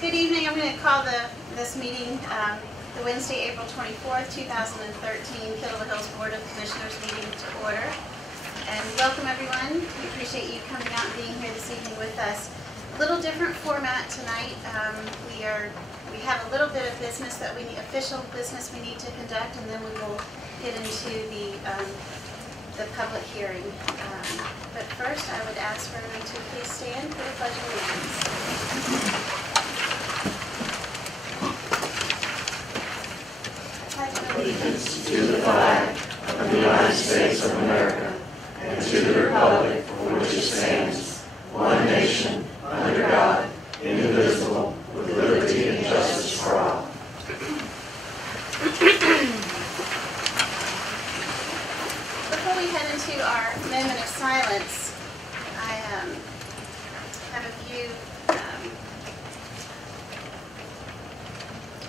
Good evening. I'm going to call this meeting the Wednesday, April 24th, 2013 Kittle Hills Board of Commissioners meeting to order. And welcome everyone. We appreciate you coming out and being here this evening with us. A little different format tonight. We have a little bit of business that official business we need to conduct, and then we will get into the public hearing. But first, I would ask for everyone to please stand for the Pledge of Allegiance. Allegiance to the flag of the United States of America and to the republic for which it stands, one nation, under God, indivisible, with liberty and justice for all. Before we head into our moment of silence, I have a few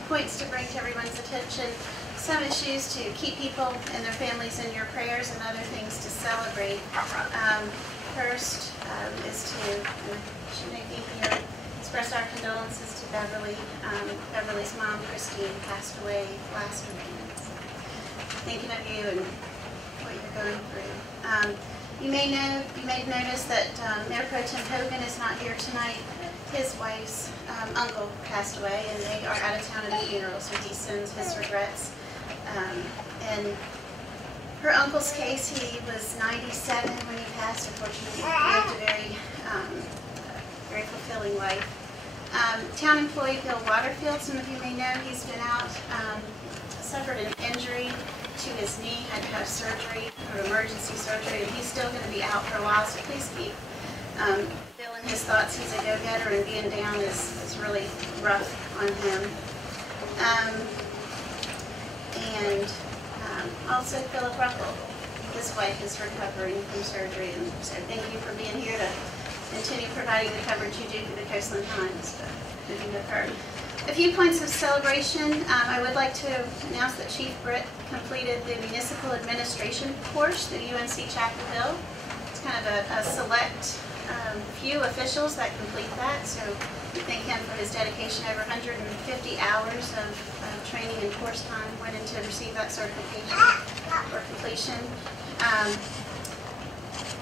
points to bring to everyone's attention. Some issues to keep people and their families in your prayers, and other things to celebrate. First is to, she may be here, express our condolences to Beverly. Beverly's mom, Christine, passed away last weekend. Thinking of you and what you're going through. You may notice that Mayor Pro Tem Hogan is not here tonight. His wife's uncle passed away, and they are out of town at a funeral, so he sends his regrets. In her uncle's case, he was 97 when he passed. Unfortunately, he lived a very fulfilling life. Town employee Bill Waterfield, some of you may know, he's been out, suffered an injury to his knee, had to have surgery, or emergency surgery, and he's still going to be out for a while, so please keep Bill in his thoughts. He's a go-getter, and being down is really rough on him. Also Philip Ruffle. His wife is recovering from surgery, and so thank you for being here to continue providing the coverage you do for the Coastland Times. Moving with her. A few points of celebration. I would like to announce that Chief Britt completed the Municipal Administration course through UNC Chapel Hill. It's kind of a select few officials that complete that, so we thank him for his dedication. Over 150 hours of training and course time went into receive that certification or completion.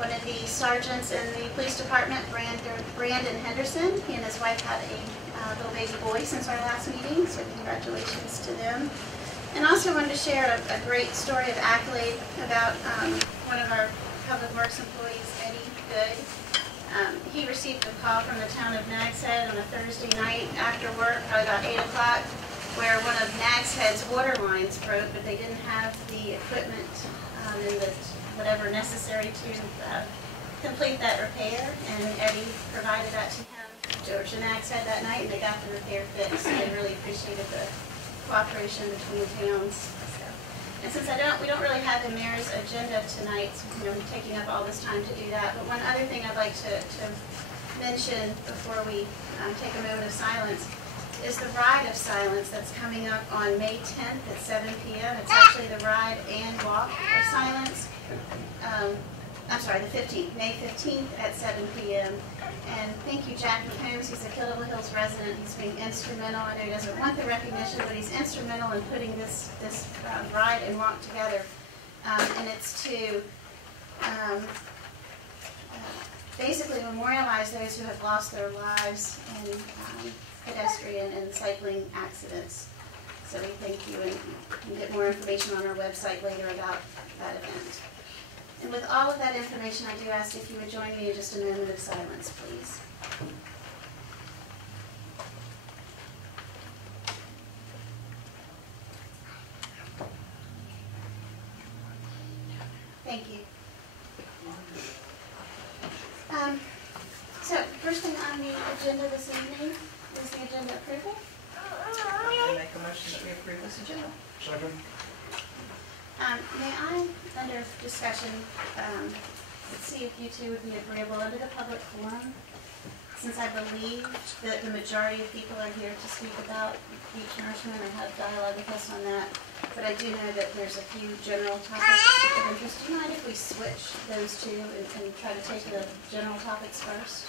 One of the sergeants in the police department, Brandon Henderson, he and his wife had a little baby boy since our last meeting, so congratulations to them. And also wanted to share a great story of accolade about one of our public works employees, Eddie Good. He received a call from the town of Nags Head on a Thursday night after work, probably about 8 o'clock, where one of Nags Head's water lines broke, but they didn't have the equipment and the whatever necessary to complete that repair, and Eddie provided that to him. George and Nags Head that night, and they got the repair fixed. So they really appreciated the cooperation between the towns. And since we don't really have the mayor's agenda tonight, so, I'm taking up all this time to do that. But one other thing I'd like to mention before we take a moment of silence is the Ride of Silence that's coming up on May 10th at 7 p.m. It's actually the Ride and Walk of Silence. I'm sorry, the 15th, May 15th at 7 p.m. And thank you, Jack McCombs. He's a Kittle Hills resident. He's been instrumental. I know he doesn't want the recognition, but he's instrumental in putting this ride and walk together. And it's to basically memorialize those who have lost their lives in pedestrian and cycling accidents. So we thank you, and you can get more information on our website later about that event. And with all of that information, I do ask if you would join me in just a moment of silence, please. Thank you. So, first thing on the agenda this evening is the agenda approval. I make a motion that we approve this agenda. Second. May I, under discussion, see if you two would be agreeable under the public forum, since I believe that the majority of people are here to speak about beach nourishment and have dialogue with us on that, but I do know that there's a few general topics of interest. Do you mind if we switch those two and try to take the general topics first?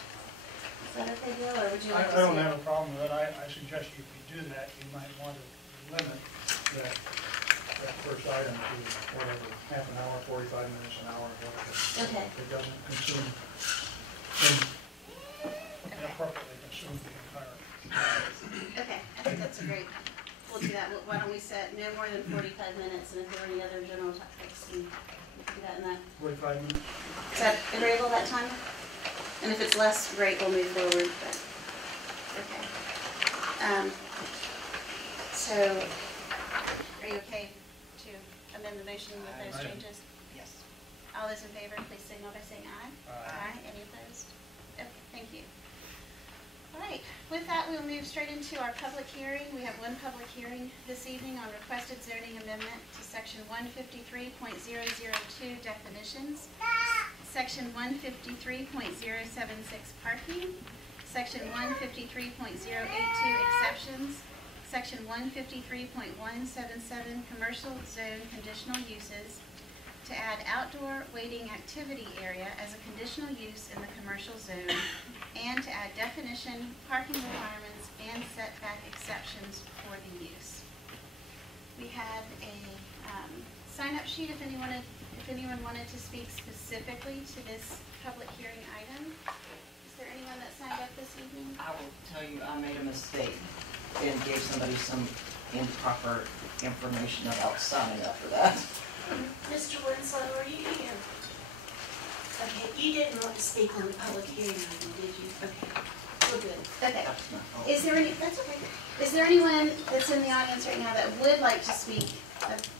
Is that okay, Bill, or would you like to I don't see it? have a problem with it. I suggest if you do that, you might want to limit that first item to whatever, half an hour, 45 minutes, an hour, whatever. Okay. It doesn't consume, inappropriately consume the entire. Okay, I think that's a great, we'll do that. Why don't we set no more than 45 minutes, and if there are any other general topics, we can do that in that. 45 minutes? Is that agreeable that time? And if it's less, great, we'll move forward, but, okay. So, are you okay to amend the motion with those I am. changes? Yes. All those in favor, please signal by saying aye. Aye. Any opposed? Okay, thank you. All right, with that, we'll move straight into our public hearing. We have one public hearing this evening on requested zoning amendment to section 153.002 definitions, section 153.076 parking, section 153.082 exceptions, section 153.177 commercial zone conditional uses, to add outdoor waiting activity area as a conditional use in the commercial zone, and to add definition, parking requirements, and setback exceptions for the use. We have a sign-up sheet if anyone wanted to speak specifically to this public hearing item. Is there anyone that signed up this evening? I will tell you, I made a mistake and gave somebody some improper information about signing up for that. Mr. Winslow, are you here? Okay, you didn't want to speak on the public hearing item, did you? Okay, we're good. Okay. That's my fault. Is there any, that's okay. Is there anyone that's in the audience right now that would like to speak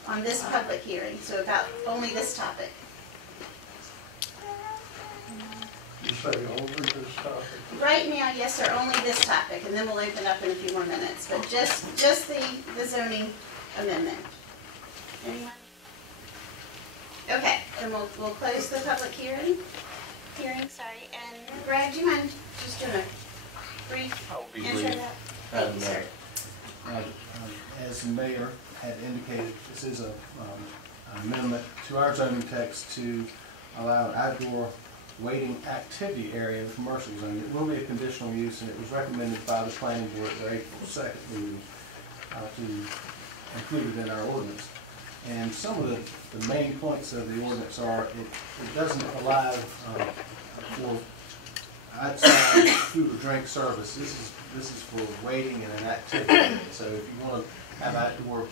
on this public hearing, so about only this topic? You say over this topic? Right now, yes, sir, only this topic, and then we'll open up in a few more minutes, but just the zoning amendment. Anyone? Okay, then we'll close the public hearing, sorry, and Brad, do you mind just doing a brief intro to that? Thank you, sir. As the mayor had indicated, this is an amendment to our zoning text to allow an outdoor waiting activity area in the commercial zone. It will be a conditional use, and it was recommended by the planning board at their April 2nd meeting to include it in our ordinance. And some of the main points of the ordinance are it doesn't allow for outside food or drink service. This is for waiting and an activity. So if you want to have outdoor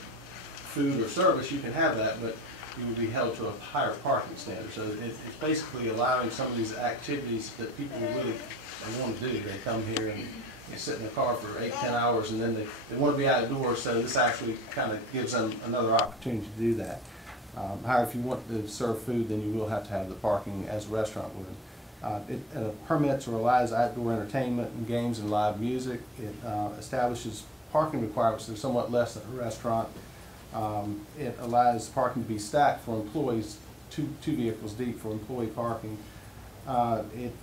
food or service, you can have that, but you will be held to a higher parking standard. So it's basically allowing some of these activities that people really want to do. They come here and they sit in the car for 8-10 hours, and then they want to be outdoors, so this actually kind of gives them another opportunity to do that. However, if you want to serve food, then you will have to have the parking as a restaurant would. It permits or allows outdoor entertainment and games and live music. It establishes parking requirements that are somewhat less than a restaurant. It allows parking to be stacked for employees, two vehicles deep for employee parking. It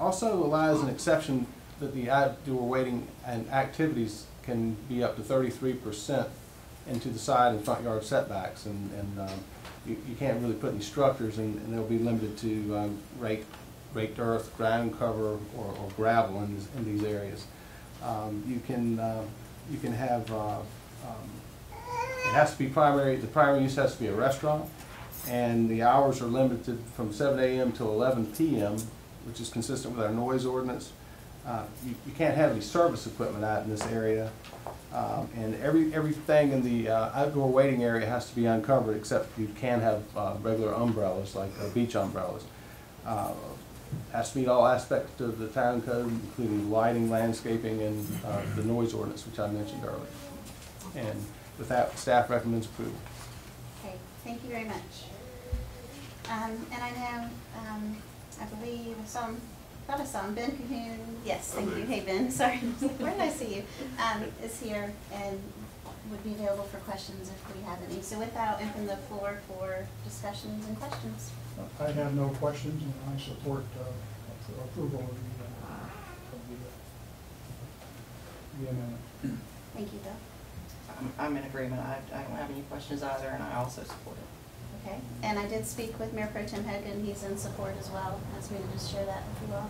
also allows an exception that the outdoor waiting and activities can be up to 33% into the side and front yard setbacks, and you can't really put any structures, and they'll be limited to raked earth, ground cover, or gravel in these areas. You can have it has to be primary. The primary use has to be a restaurant, and the hours are limited from 7 a.m. to 11 p.m., which is consistent with our noise ordinance. You can't have any service equipment out in this area, and everything in the outdoor waiting area has to be uncovered, except you can have regular umbrellas, like beach umbrellas. Has to meet all aspects of the town code, including lighting, landscaping, and the noise ordinance, which I mentioned earlier. And with that, staff recommends approval. Okay, thank you very much. And I know, I believe I saw him, Ben Cahoon, yes, thank you, hey Ben, sorry, where did I see you, is here and would be available for questions if we have any. So with that, I'll open the floor for discussions and questions. I have no questions, and I support approval of the amendment. Thank you, Bill. I'm in agreement. I don't have any questions either, and I also support it. Okay, and I did speak with Mayor Pro Tem Hagan. He's in support as well. Asked me to just share that with you all.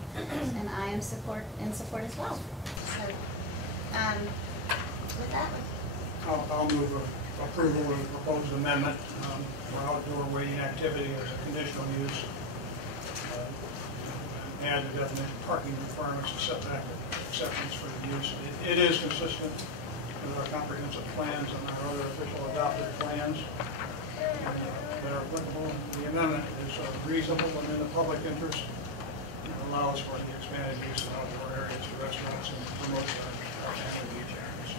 And I am in support as well. So, with that, I'll move approval of the proposed amendment for outdoor waiting activity as a conditional use. Add the definition parking requirements and setback exceptions for the use. It is consistent with our comprehensive plans and our other official adopted plans. That are applicable. The amendment is reasonable within the public interest. It allows for the expanded use of outdoor areas for restaurants and promotes our family beach areas.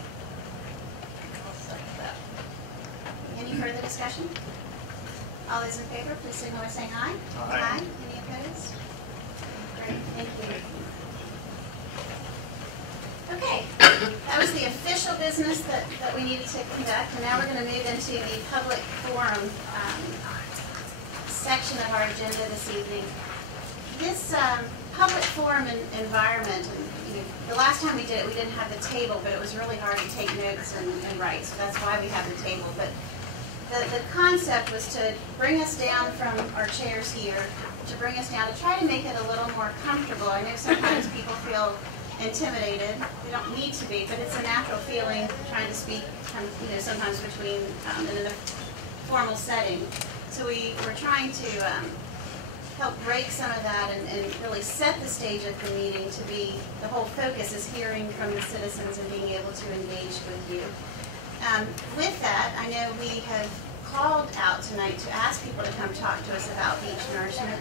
I'll second that. Any further discussion? All those in favor, please signal by saying aye. Aye. Any opposed? Great, thank you. Okay, that was the official business that we needed to conduct, and now we're going to move into the public forum section of our agenda this evening. This public forum environment, and the last time we did it, we didn't have the table, but it was really hard to take notes and write, so that's why we have the table. But the concept was to bring us down from our chairs here, to bring us down, to try to make it a little more comfortable. I know sometimes people feel intimidated. They don't need to be, but it's a natural feeling trying to speak, sometimes between in a formal setting. So we're trying to help break some of that and really set the stage of the meeting to be, the whole focus is hearing from the citizens and being able to engage with you. With that, I know we have called out tonight to ask people to come talk to us about beach nourishment.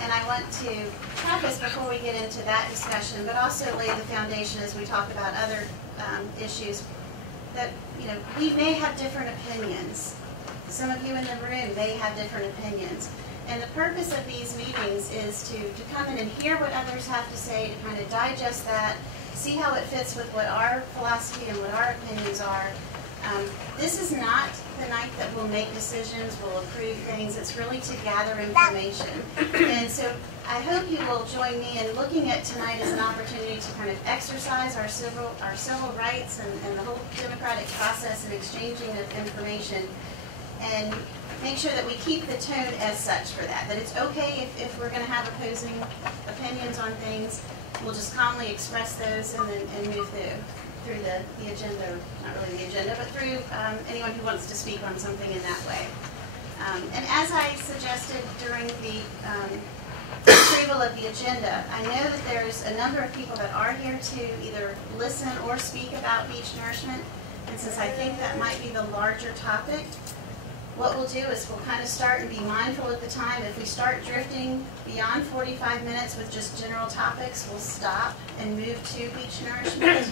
And I want to preface before we get into that discussion, but also lay the foundation as we talk about other issues, that we may have different opinions. Some of you in the room may have different opinions. And the purpose of these meetings is to come in and hear what others have to say, to kind of digest that, see how it fits with what our philosophy and what our opinions are. This is not the night that we'll make decisions, we'll approve things. It's really to gather information. And so I hope you will join me in looking at tonight as an opportunity to kind of exercise our civil rights and the whole democratic process and exchanging of information, and make sure that we keep the tone as such for that. That it's okay if we're going to have opposing opinions on things, we'll just calmly express those and move through the agenda, not really the agenda, but through anyone who wants to speak on something in that way. And as I suggested during the approval of the agenda, I know that there's a number of people that are here to either listen or speak about beach nourishment, and since I think that might be the larger topic, what we'll do is we'll kind of start and be mindful at the time. If we start drifting beyond 45 minutes with just general topics, we'll stop and move to beach nourishment.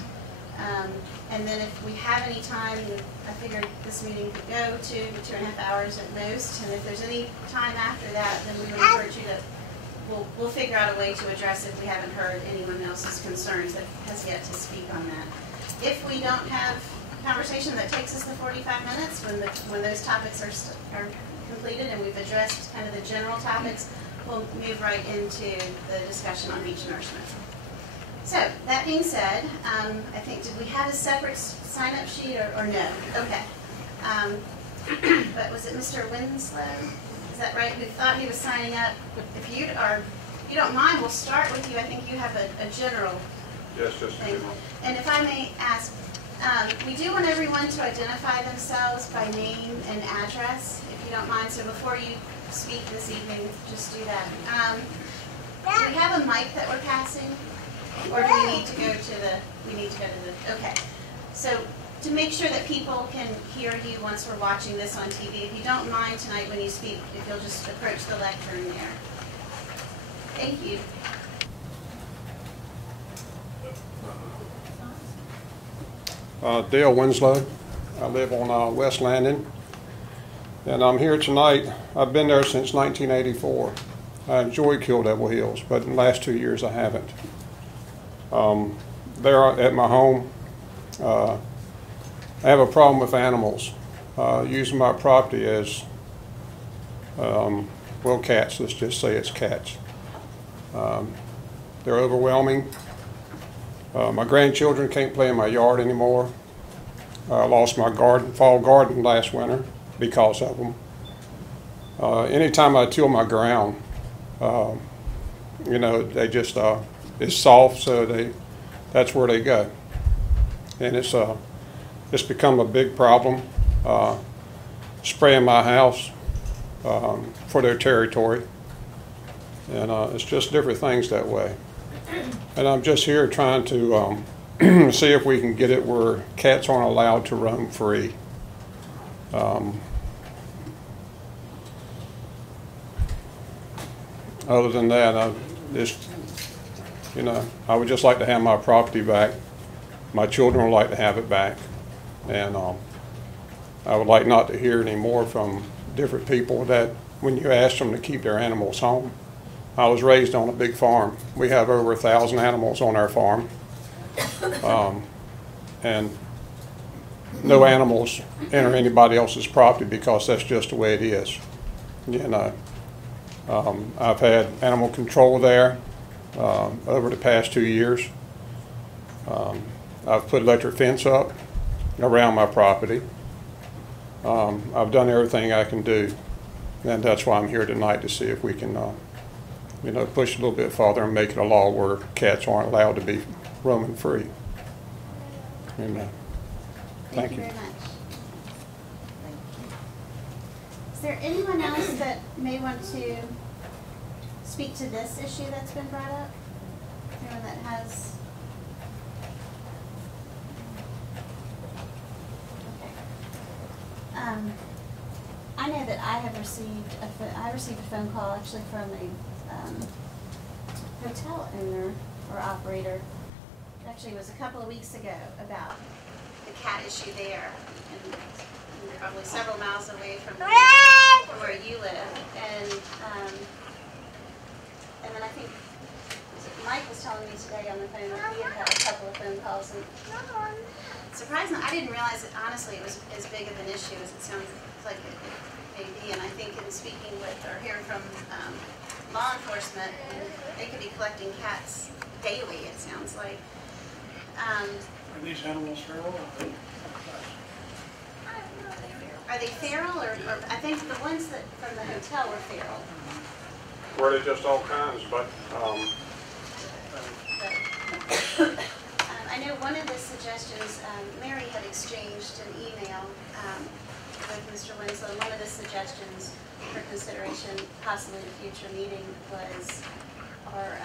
And then if we have any time, I figured this meeting could go 2 to 2.5 hours at most, and if there's any time after that, then we would encourage you to, we'll figure out a way to address if we haven't heard anyone else's concerns that has yet to speak on that. If we don't have conversation that takes us to 45 minutes, when those topics are completed and we've addressed kind of the general topics, we'll move right into the discussion on beach nourishment. So, that being said, I think, did we have a separate sign-up sheet or no? Okay. But was it Mr. Winslow? Is that right? Who thought he was signing up? If you don't mind, we'll start with you. I think you have a general thing. And if I may ask, we do want everyone to identify themselves by name and address, if you don't mind. So before you speak this evening, just do that. Do we have a mic that we're passing? Or do we need to go to the, okay. So to make sure that people can hear you once we're watching this on TV, if you don't mind tonight when you speak, if you'll just approach the lectern there. Thank you. Dale Winslow. I live on West Landing, and I'm here tonight. I've been there since 1984. I enjoy Kill Devil Hills, but in the last 2 years I haven't. There at my home, I have a problem with animals using my property as, well, cats. Let's just say it's cats. They're overwhelming. My grandchildren can't play in my yard anymore. I lost my fall garden last winter because of them. Anytime I till my ground, you know, they just, it's soft, so that's where they go. And it's become a big problem, spraying my house for their territory. And it's just different things that way. And I'm just here trying to see if we can get it where cats aren't allowed to roam free. Other than that, I would just like to have my property back. My children would like to have it back. And I would like not to hear any more from different people that when you ask them to keep their animals home. I was raised on a big farm. We have over 1,000 animals on our farm. And no animals enter anybody else's property because that's just the way it is. You know, I've had animal control there over the past 2 years. I've put electric fence up around my property. I've done everything I can do, and that's why I'm here tonight, to see if we can, you know, push a little bit farther and make it a law where cats aren't allowed to be roaming free. And, Thank you very much. Is there anyone else that may want to speak to this issue that's been brought up? Anyone that has? Okay. I know that I have received a phone call actually from a hotel owner or operator. Actually, it was a couple of weeks ago about the cat issue there, and probably several miles away from where you live. And then I think Mike was telling me today on the phone that he had had a couple of phone calls, and surprisingly, I didn't realize that honestly it was as big of an issue as it sounds like it may be. And I think in speaking with or hearing from law enforcement, they could be collecting cats daily, it sounds like. Are these animals feral? Are they feral, or I think the ones that from the hotel were feral. were they just all kinds, but I know one of the suggestions, Mary had exchanged an email with Mr. Winslow. One of the suggestions for consideration, possibly in a future meeting, was our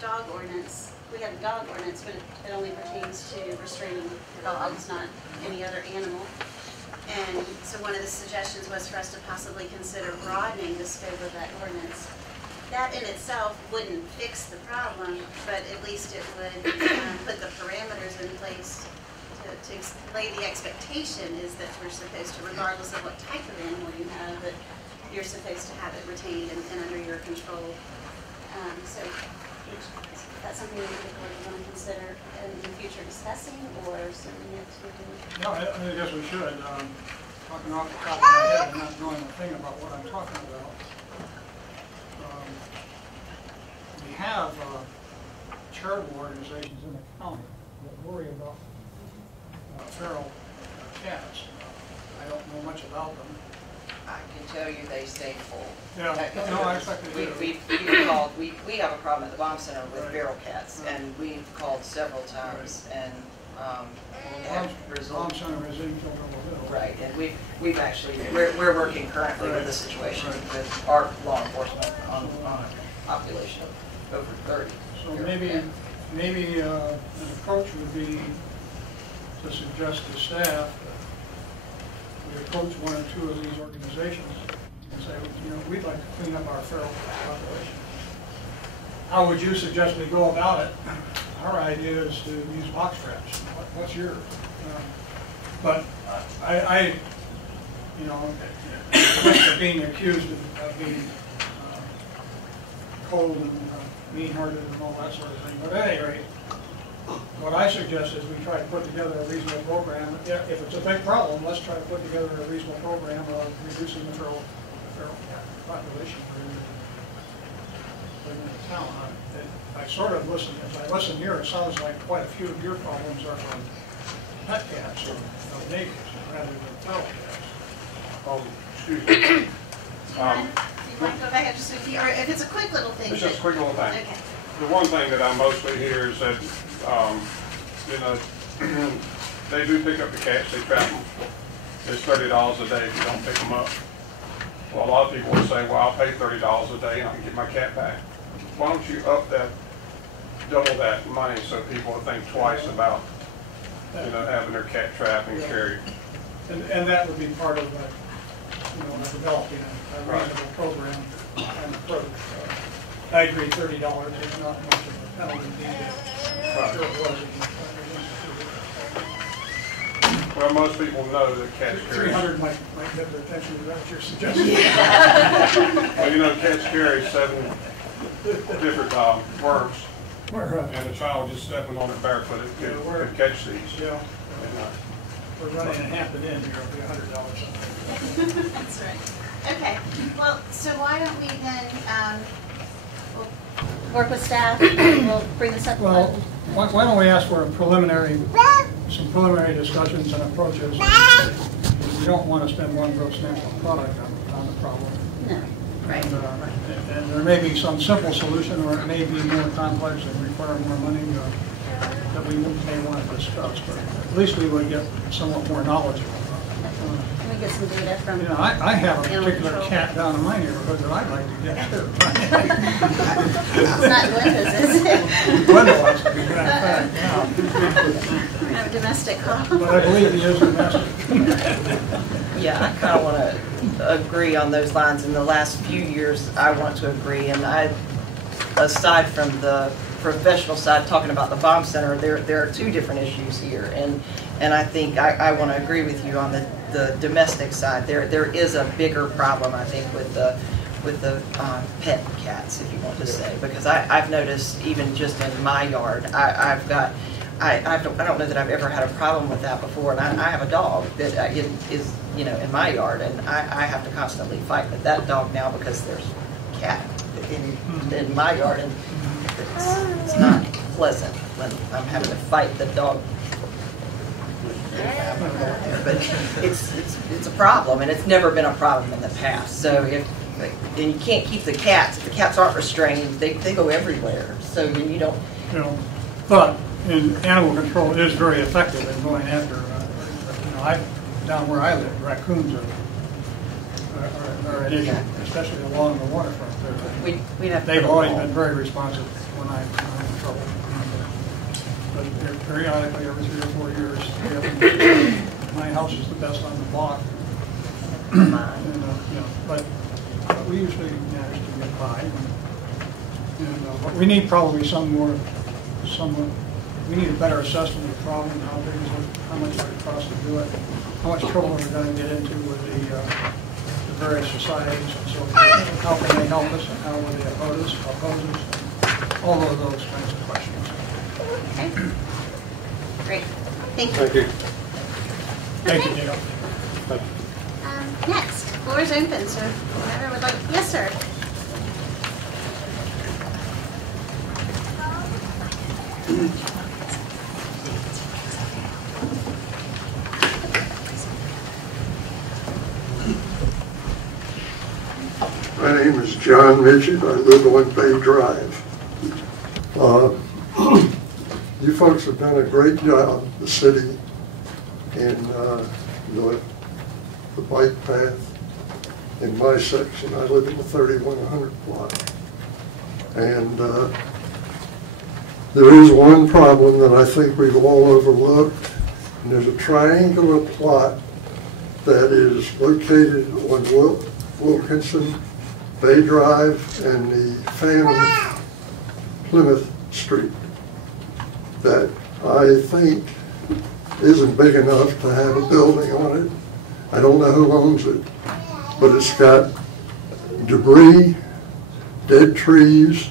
dog ordinance. We have a dog ordinance, but it only pertains to restraining dogs, not any other animal. And so one of the suggestions was for us to possibly consider broadening the scope of that ordinance. That in itself wouldn't fix the problem, but at least it would put the parameters in place to lay the expectation is that we're supposed to, regardless of what type of animal you have, that you're supposed to have it retained and under your control. So that's something we want to consider in the future discussing, or something that we do. No, I guess we should. Talking off the top of my head and not knowing a thing about what I'm talking about. We have charitable organizations in the county that worry about feral cats. I don't know much about them. I can tell you they stay full. Yeah, no, I expect they do. We have a problem at the bomb center with feral cats, and we've called several times and have Bomb resolved. center is in Kilgore Hill. Right, and we've actually, we're working currently with the situation with our law enforcement on a population of over 30. So maybe an approach would be to suggest to staff that we approach one or two of these organizations and say, you know, we'd like to clean up our feral population. How would you suggest we go about it? Our idea is to use box traps. What's yours? But I you know, of being accused of being cold and mean-hearted and all that sort of thing. But at any rate, what I suggest is we try to put together a reasonable program. If it's a big problem, let's try to put together a reasonable program of reducing the feral population within the town. I sort of listen, as I listen here, it sounds like quite a few of your problems are from pet cats or neighbors rather than feral cats. Excuse me. Do you mind go back up just a few, or if it's a quick little thing? It's just a quick little thing. Okay. The one thing that I mostly hear is that, you know, they do pick up the cats, they trap them. It's $30 a day if you don't pick them up. Well, a lot of people will say, well, I'll pay $30 a day and I can get my cat back. Why don't you up that, double that money so people will think twice about, you know, having their cat trapped and carried. And that would be part of, developing a reasonable program and approach. I agree, $30 is not much of a penalty needed. Right. Sure it was. Well, most people know that cats carry. 300 might get their attention. Is that what you're suggesting? Well, you know, cats carry 7 different worms, and a child just stepping on it barefoot could catch these. Yeah. And, We're running a Hampton Inn here, it'll be $100. That's right. Okay, well, so why don't we then, we'll work with staff, we'll bring this up. Well, why don't we ask for some preliminary discussions and approaches? We don't want to spend one gross national product on the problem. No, right. And there may be some simple solution, or it may be more complex and require more money that we may want to discuss. But at least we would get somewhat more knowledgeable. Can we get some data from? You know, I have a animal particular control? cat down in my neighborhood that I'd like to get too. It's not Glenda's, is it? Glenda wants to be, matter of fact, yeah. We have a domestic call. But I believe he is domestic. Yeah, I kind of want to agree on those lines. In the last few years, I want to agree. And aside from the professional side, talking about the bomb center, there are 2 different issues here. And I think I want to agree with you on the domestic side. There is a bigger problem, I think, with the pet cats, if you want to say, because I've noticed even just in my yard, I don't know that I've ever had a problem with that before, and I have a dog that is in my yard, and I have to constantly fight with that dog now because there's a cat in my yard, and it's not pleasant when I'm having to fight the dog. But it's a problem, and it's never been a problem in the past. So and you can't keep the cats. If the cats aren't restrained, they go everywhere. So you don't. But animal control is very effective in going after. Down where I live, raccoons are an issue, especially along the waterfront. They've always been very responsive when I'm in trouble. But periodically, every 3 or 4 years, my house is the best on the block. But we usually manage to get by. But we need probably we need a better assessment of the problem, how much it would cost to do it, how much trouble we're going to get into with the various societies and so forth. How can they help us, and how will they oppose us, all of those kinds of questions. Okay. Great. Thank you. Thank you. Thank you, Dino. Next, floor is open, so whoever would like. Yes, sir. My name is John Midget. I live on Bay Drive. You folks have done a great job, the city, in the bike path in my section. I live in the 3100 block. And there is one problem that I think we've all overlooked. And there's a triangular plot that is located on Wilkinson, Bay Drive, and the Phantom Plymouth Street that I think isn't big enough to have a building on it. I don't know who owns it, but it's got debris, dead trees,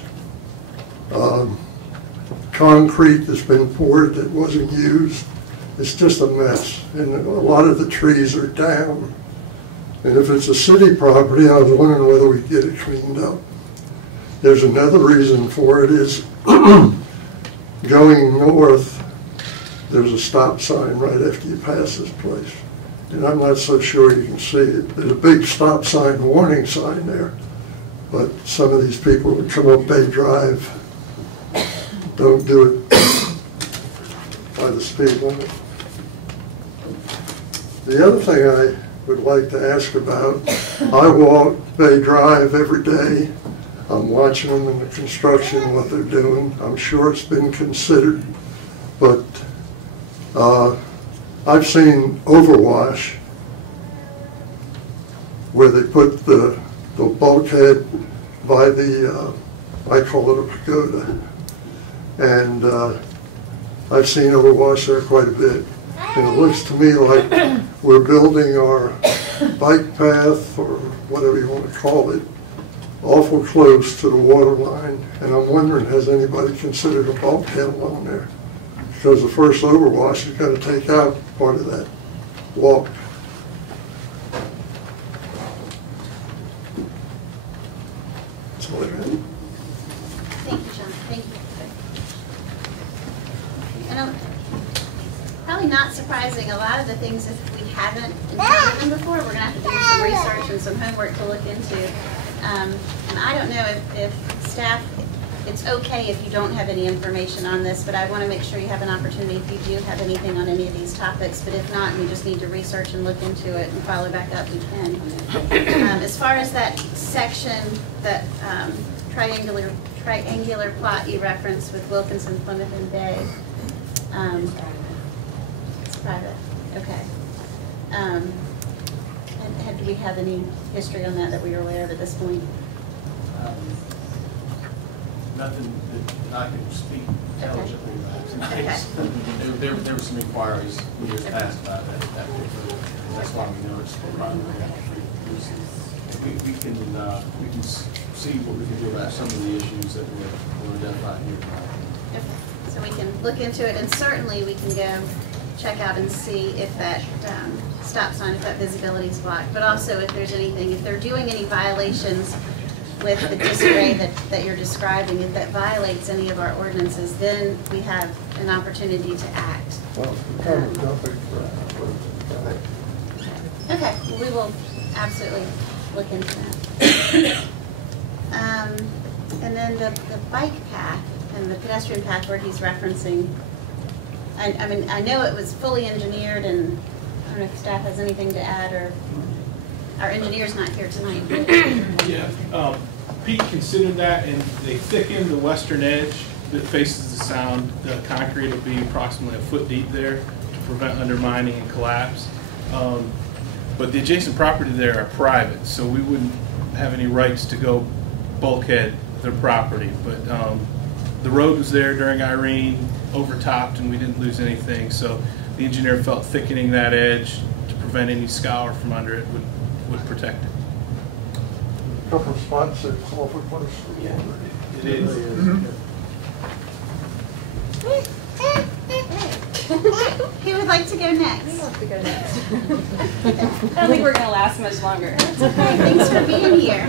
concrete that's been poured that wasn't used. It's just a mess, and a lot of the trees are down. And if it's a city property, I was wondering whether we could get it cleaned up. There's another reason for it is going north, there's a stop sign right after you pass this place. and I'm not so sure you can see it. There's a big stop sign, warning sign there, but some of these people who come up Bay Drive don't do it by the speed limit. The other thing I would like to ask about, I walk Bay Drive every day. I'm watching them in the construction, what they're doing. I'm sure it's been considered, but I've seen overwash where they put the bulkhead by the, I call it a pagoda, and I've seen overwash there quite a bit. And it looks to me like we're building our bike path, or whatever you want to call it, awful close to the water line. And I'm wondering, has anybody considered a bulkhead along there? Because the first overwash has got to take out part of that walk. That's all I have. Thank you, John. Thank you. And probably not surprising, a lot of the things, if we haven't encountered them before, we're going to have to do some research and some homework to look into. And I don't know if staff, it's okay if you don't have any information on this, but I want to make sure you have an opportunity if you do have anything on any of these topics. But if not, we just need to research and look into it and follow back up, we can. As far as that section, that triangular plot you referenced with Wilkinson, Plymouth, and Bay, it's private, okay. And do we have any history on that we are aware of at this point? Nothing that I can speak intelligently about. Okay. There were some inquiries years past about that particular, that's why we know it's the problem. We can see what we can do about some of the issues that we're identifying here. Okay. So we can look into it, and certainly we can go check out and see if that stop sign, if that visibility is blocked, but also if there's anything, if they're doing any violations with the disarray that you're describing, if that violates any of our ordinances, then we have an opportunity to act. Okay, well, we will absolutely look into that. And then the bike path and the pedestrian path where he's referencing, I mean, I know it was fully engineered, and I don't know if staff has anything to add, or our engineer's not here tonight. Yeah, Pete considered that, and they thickened the western edge that faces the sound. The concrete will be approximately a foot deep there to prevent undermining and collapse. But the adjacent property there are private, so we wouldn't have any rights to go bulkhead their property. But the road was there during Irene, overtopped, and we didn't lose anything. So the engineer felt thickening that edge to prevent any scour from under it would protect it. A couple of spots that call for close. Yeah, it is. Who would like to go next? Who wants to go next? I don't think we're going to last much longer. Thanks for being here.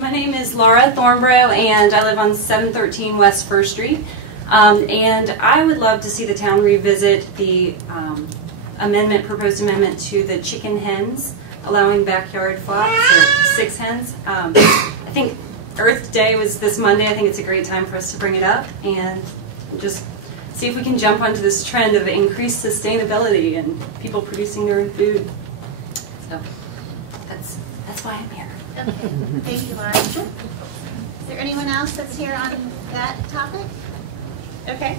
My name is Laura Thornborough, and I live on 713 West First Street. And I would love to see the town revisit the proposed amendment to the chicken hens, allowing backyard flocks, or 6 hens. I think Earth Day was this Monday. I think it's a great time for us to bring it up and just see if we can jump onto this trend of increased sustainability and people producing their own food. So that's why I'm here. Okay, thank you, Laura. Is there anyone else that's here on that topic? Okay.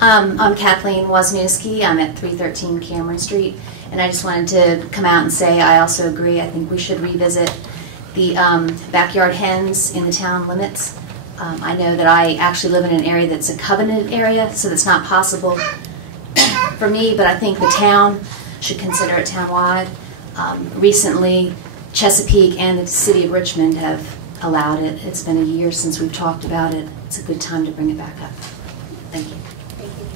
I'm Kathleen Wozniewski. I'm at 313 Cameron Street, and I just wanted to come out and say I also agree. I think we should revisit the backyard hens in the town limits. I know that I actually live in an area that's a covenanted area, so that's not possible for me, but I think the town should consider it townwide. Recently, Chesapeake and the city of Richmond have allowed it. It's been a year since we've talked about it. It's a good time to bring it back up. Thank you. Thank you.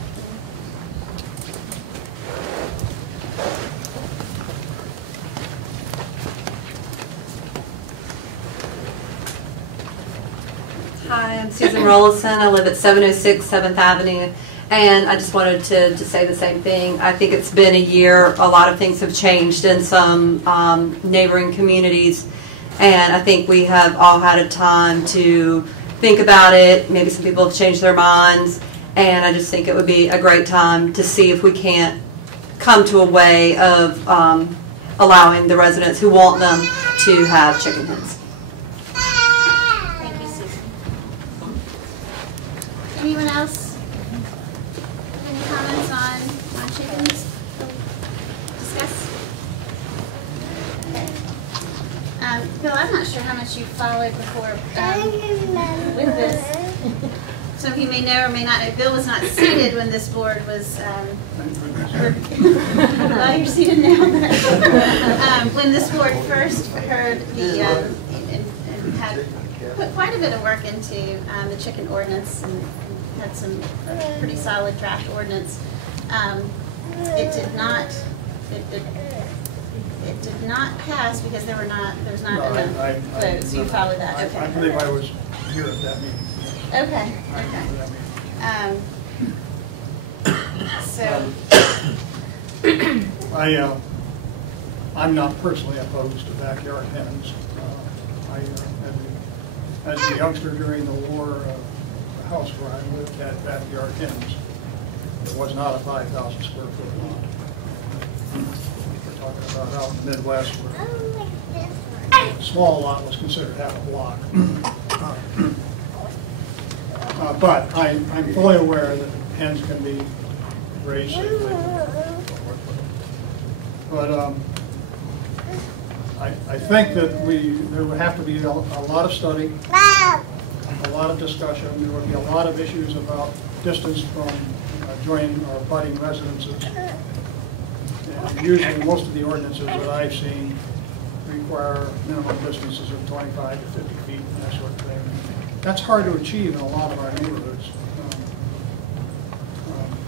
Hi, I'm Susan Rollison. I live at 706 7th Avenue, and I just wanted to say the same thing. I think it's been a year. A lot of things have changed in some neighboring communities, and I think we have all had a time to think about it. Maybe some people have changed their minds, and I just think it would be a great time to see if we can't come to a way of allowing the residents who want them to have chicken hens. Thank you, Susan. Anyone else? Any comments on chickens? Discuss? Okay. Bill, I'm not sure how much you followed before with this. Some of you may know or may not know, Bill was not seated when this board was, well, you're seated now. When this board first heard the, and had put quite a bit of work into the chicken ordinance and had some pretty solid draft ordinance. It did not, it did not pass because there was not enough votes. You followed that, okay. I believe I was here at that meeting. Okay, so. I'm not personally opposed to backyard hens. As a youngster during the war, the house where I lived had backyard hens. It was not a 5,000 square foot lot. We're talking about out in the Midwest where a small lot was considered half a block. But I'm fully aware that hens can be raised safely. But I think that there would have to be a lot of study, a lot of discussion. There would be a lot of issues about distance from adjoining or abutting residences. And usually most of the ordinances that I've seen require minimum distances of 25 to 50 feet and that sort of thing. That's hard to achieve in a lot of our neighborhoods.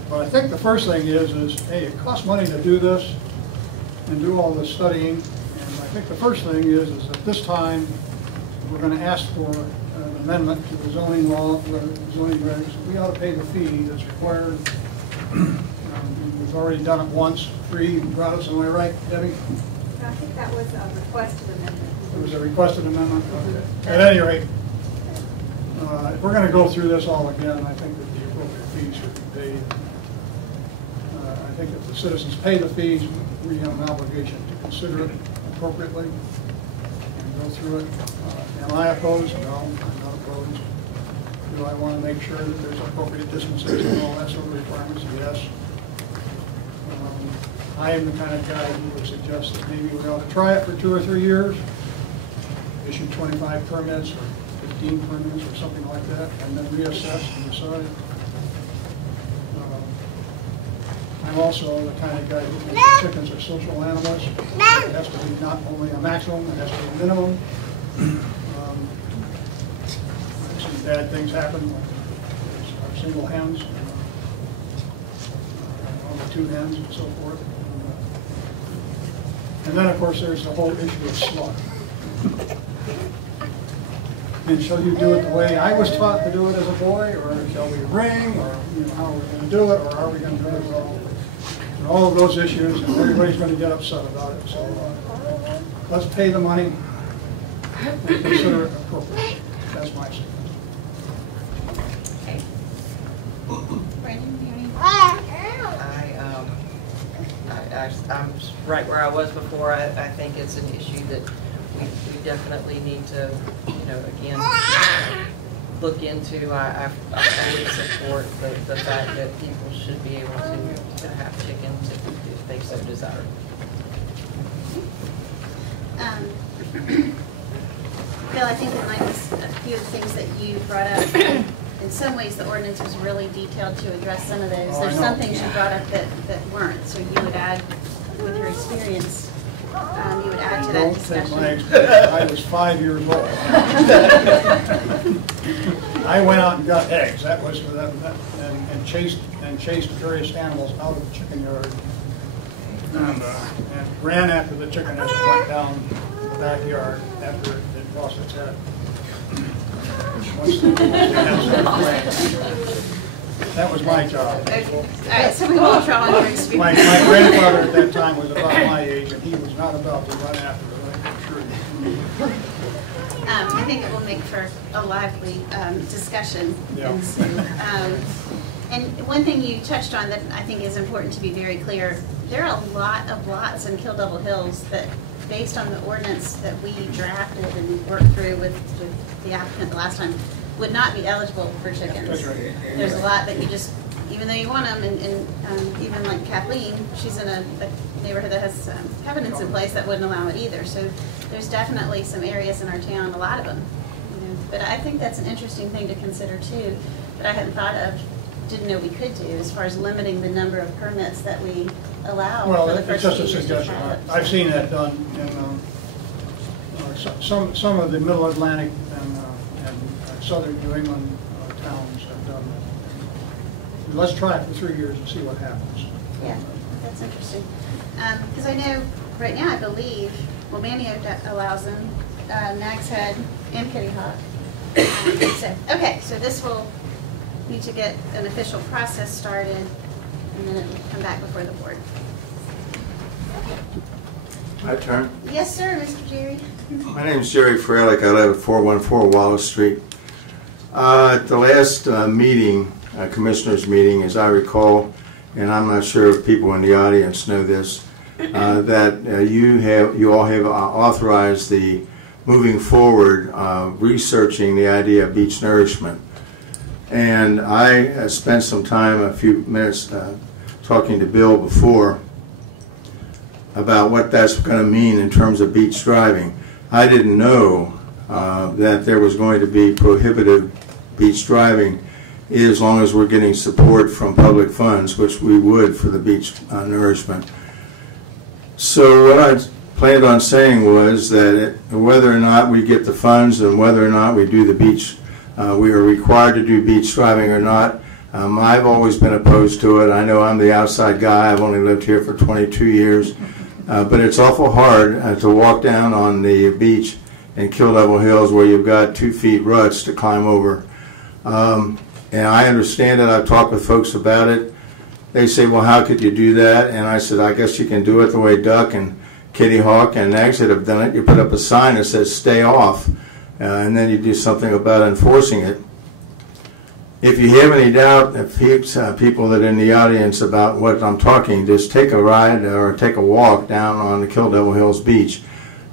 But I think the first thing is, hey, it costs money to do this and do all this studying. And I think the first thing is at this time, we're going to ask for an amendment to the zoning law, the zoning regs. We ought to pay the fee that's required. We've already done it once, free, gratis, am I right, Debbie? I think that was a requested amendment. It was a requested amendment? Okay. At any rate, if we're going to go through this all again, I think that the appropriate fees should be paid. I think if the citizens pay the fees, we have an obligation to consider it appropriately and go through it. Am I opposed? No, I'm not opposed. Do I want to make sure that there's appropriate distances and all that sort of requirements? Yes. I am the kind of guy who would suggest that maybe we ought to try it for 2 or 3 years, issue 25 permits or 15 permits or something like that, and then reassess and decide. I'm also the kind of guy who thinks that chickens are social animals. It has to be not only a maximum, it has to be a minimum. I've seen bad things happen, like single hens, only 2 hens and so forth. And then, of course, there's the whole issue of slaughter. And shall you do it the way I was taught to do it as a boy, or shall we ring, or how are we going to do it, or are we going to do it well? And all of those issues, and everybody's going to get upset about it. So let's pay the money and consider it appropriate. That's my suggestion. Okay. Brandon, you I'm right where I was before. I think it's an issue that we definitely need to, again, look into. I fully support the fact that people should be able to have chickens if they so desire. Bill, I think that might be a few of the things that you brought up. In some ways, the ordinance was really detailed to address some of those. There's some things you brought up that weren't, so you would add, with your experience, you would add to that discussion. Don't take my experience. I was 5 years old. I went out and got eggs. That was for them, and chased various animals out of the chicken yard, and ran after the chicken as it went down the backyard after it lost its head. That was my job. All right, so we won't draw on your experience. My grandfather at that time was about my age, and he was not about to run after it. I can assure you. I think it will make for a lively discussion. Yeah. And one thing you touched on that I think is important to be very clear, there are a lot of lots in Kill Devil Hills that, based on the ordinance that we drafted and worked through with the applicant the last time, would not be eligible for chickens. That's right. There's a lot that you just, even though you want them, and even like Kathleen, she's in a neighborhood that has covenants in place that wouldn't allow it either. So there's definitely some areas in our town, a lot of them. But I think that's an interesting thing to consider too, that I hadn't thought of, didn't know we could do, as far as limiting the number of permits that we allow. Well, for the it's first just a few years to suggestion. try it. I've seen that done in some of the Middle Atlantic and Southern New England towns have done that. Let's try it for 3 years and see what happens. Yeah, that's interesting. Because I know right now, I believe, well, Manio allows them, Nag's Head, and Kitty Hawk. Okay, so this will need to get an official process started, and then it will come back before the board. My turn. Yes, sir, Mr. Jerry. My name is Jerry Freilich. I live at 414 Wallace Street. At the last meeting, commissioners meeting, as I recall, and I'm not sure if people in the audience know this, that you all have authorized the moving forward, researching the idea of beach nourishment. And I spent some time, a few minutes, talking to Bill before about what that's going to mean in terms of beach driving. I didn't know that there was going to be prohibited beach driving as long as we're getting support from public funds, which we would for the beach nourishment. So what I planned on saying was that whether or not we get the funds and whether or not we do the beach, we are required to do beach driving or not, I've always been opposed to it. I know I'm the outside guy. I've only lived here for 22 years. But it's awful hard to walk down on the beach in Kill Devil Hills where you've got 2 feet ruts to climb over. And I understand it. I've talked with folks about it. They say, well, how could you do that? And I said, I guess you can do it the way Duck and Kitty Hawk and Nags have done it. You put up a sign that says stay off, and then you do something about enforcing it. If you have any doubt, if people that are in the audience about what I'm talking, just take a ride or take a walk down on the Kill Devil Hills beach.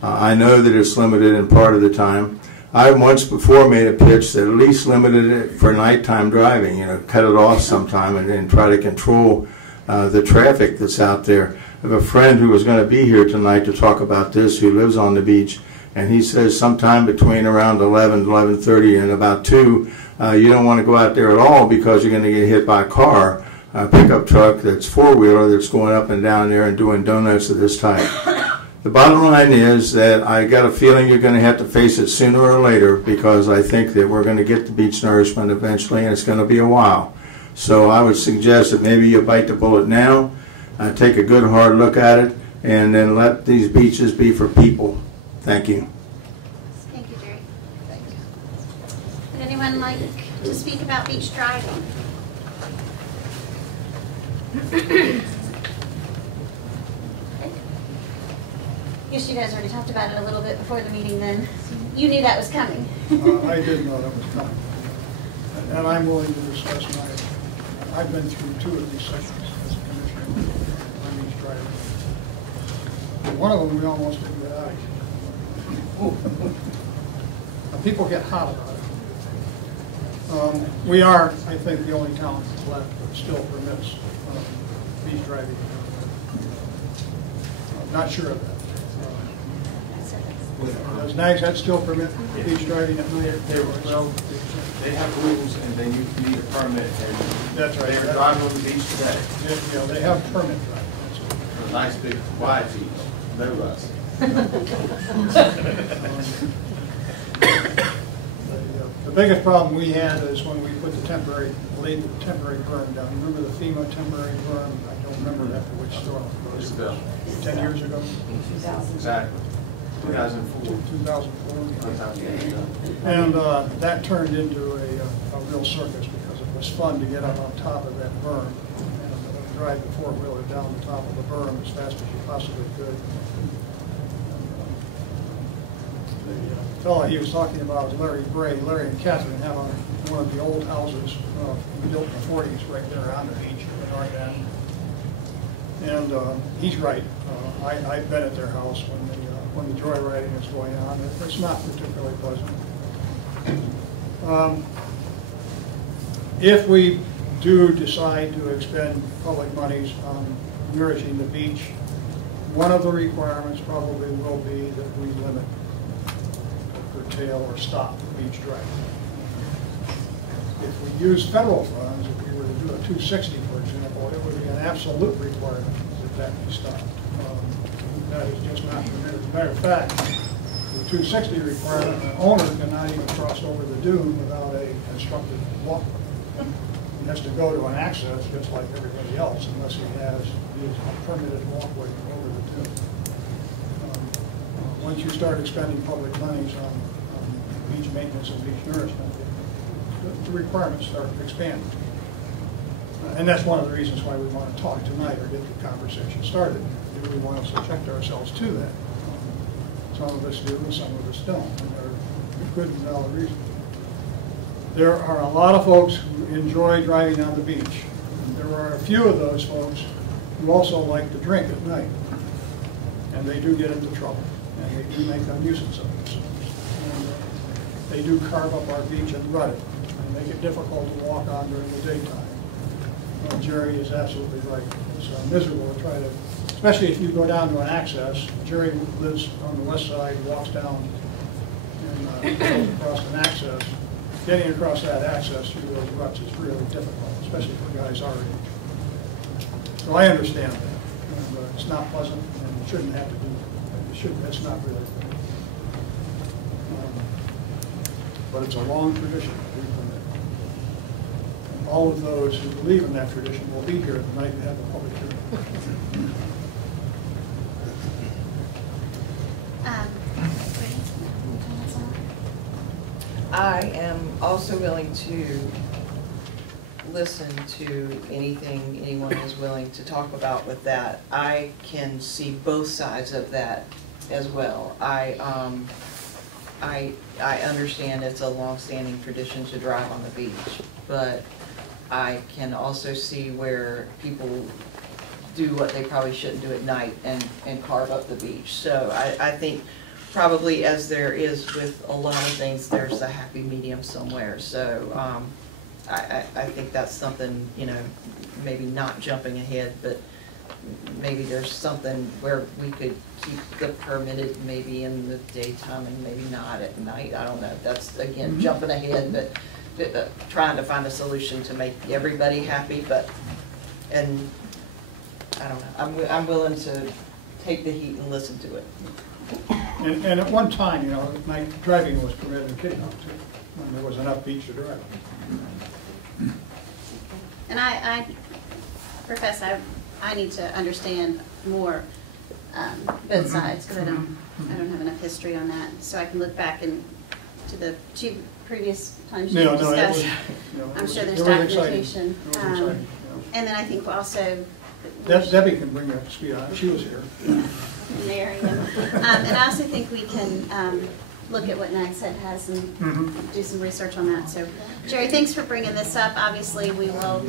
I know that it's limited in part of the time. I once before made a pitch that at least limited it for nighttime driving, cut it off sometime and try to control the traffic that's out there. I have a friend who was going to be here tonight to talk about this who lives on the beach, and he says sometime between around 11, 11:30 and about 2, you don't want to go out there at all because you're going to get hit by a car, a pickup truck that's four-wheeler that's going up and down there and doing donuts of this type. The bottom line is that I got a feeling you're going to have to face it sooner or later because I think that we're going to get the beach nourishment eventually and it's going to be a while. So I would suggest that maybe you bite the bullet now, take a good hard look at it, and then let these beaches be for people. Thank you. Thank you, Jerry. Would anyone like to speak about beach driving? I guess you guys already talked about it a little bit before the meeting then. You knew that was coming. I did know that was coming. And I'm willing to discuss I've been through 2 of these sessions as a commissioner on beach driving. One of them we almost didn't get out of. People get hot about it. We are, I think, the only town left that still permits beach driving. I'm not sure of that. Does Nags Head still permit beach driving at night? They have rules and they need a permit. And that's right. They're driving on the beach today. They have permit driving. A nice big wide beach. No rust. The biggest problem we had is when we put laid the temporary berm down. Remember the FEMA temporary berm? I don't remember after which storm it was. 10 years ago? Exactly. 2004. 2004. And that turned into a real circus because it was fun to get up on top of that berm and drive the four-wheeler down the top of the berm as fast as you possibly could. The fellow he was talking about was Larry Bray. Larry and Catherine have one of the old houses built in the 40s right there on the beach at the north end. And he's right. I've been at their house when the joyriding is going on. It's not particularly pleasant. If we do decide to expend public monies on nourishing the beach, one of the requirements probably will be that we limit, curtail, or stop beach driving. If we use federal funds, if we were to do a 260, for example, it would be an absolute requirement that be stopped. That is just not permitted. As a matter of fact, the 260 requirement, an owner cannot even cross over the dune without a constructed walkway. He has to go to an access just like everybody else unless he has a permitted walkway over the dune. Once you start expending public monies on beach maintenance and beach nourishment, the requirements start expanding. And that's one of the reasons why we want to talk tonight or get the conversation started. We want to subject ourselves to that. Some of us do and some of us don't, and there are good and valid reasons. There are a lot of folks who enjoy driving on the beach. And there are a few of those folks who also like to drink at night. And they do get into trouble, and they do make a nuisance of themselves. And they do carve up our beach and rut it, and make it difficult to walk on during the daytime. Well, Jerry is absolutely right. It's miserable to try to, especially if you go down to an access. Jerry lives on the west side, walks down and goes across an access. Getting across that access through those ruts is really difficult, especially for guys our age. So I understand that. And, it's not pleasant, and you shouldn't have to do that. It shouldn't. That's not really good. But it's a long tradition. And all of those who believe in that tradition will be here the night we have the public hearing. I am also willing to listen to anything anyone is willing to talk about with that. I can see both sides of that as well. I understand it's a long-standing tradition to drive on the beach, but I can also see where people do what they probably shouldn't do at night and carve up the beach. So I think probably, as there is with a lot of things, there's a happy medium somewhere. So I think that's something, you know, maybe not jumping ahead, but maybe there's something where we could keep the permitted maybe in the daytime and maybe not at night. I don't know. That's, again, jumping ahead, but trying to find a solution to make everybody happy. And I don't know. I'm willing to take the heat and listen to it. And at one time, you know, night driving was permitted in Kitty Hawk too, when there was enough beach to drive. And I profess I need to understand more both sides, because I don't have enough history on that, so I can look back to the two previous times you discussed. I'm sure there's documentation. And then I think also Debbie can bring you up to speed on it. She was here. Mary. And I also think we can look at what NAGSED has and do some research on that. So, Jerry, thanks for bringing this up. Obviously, we will.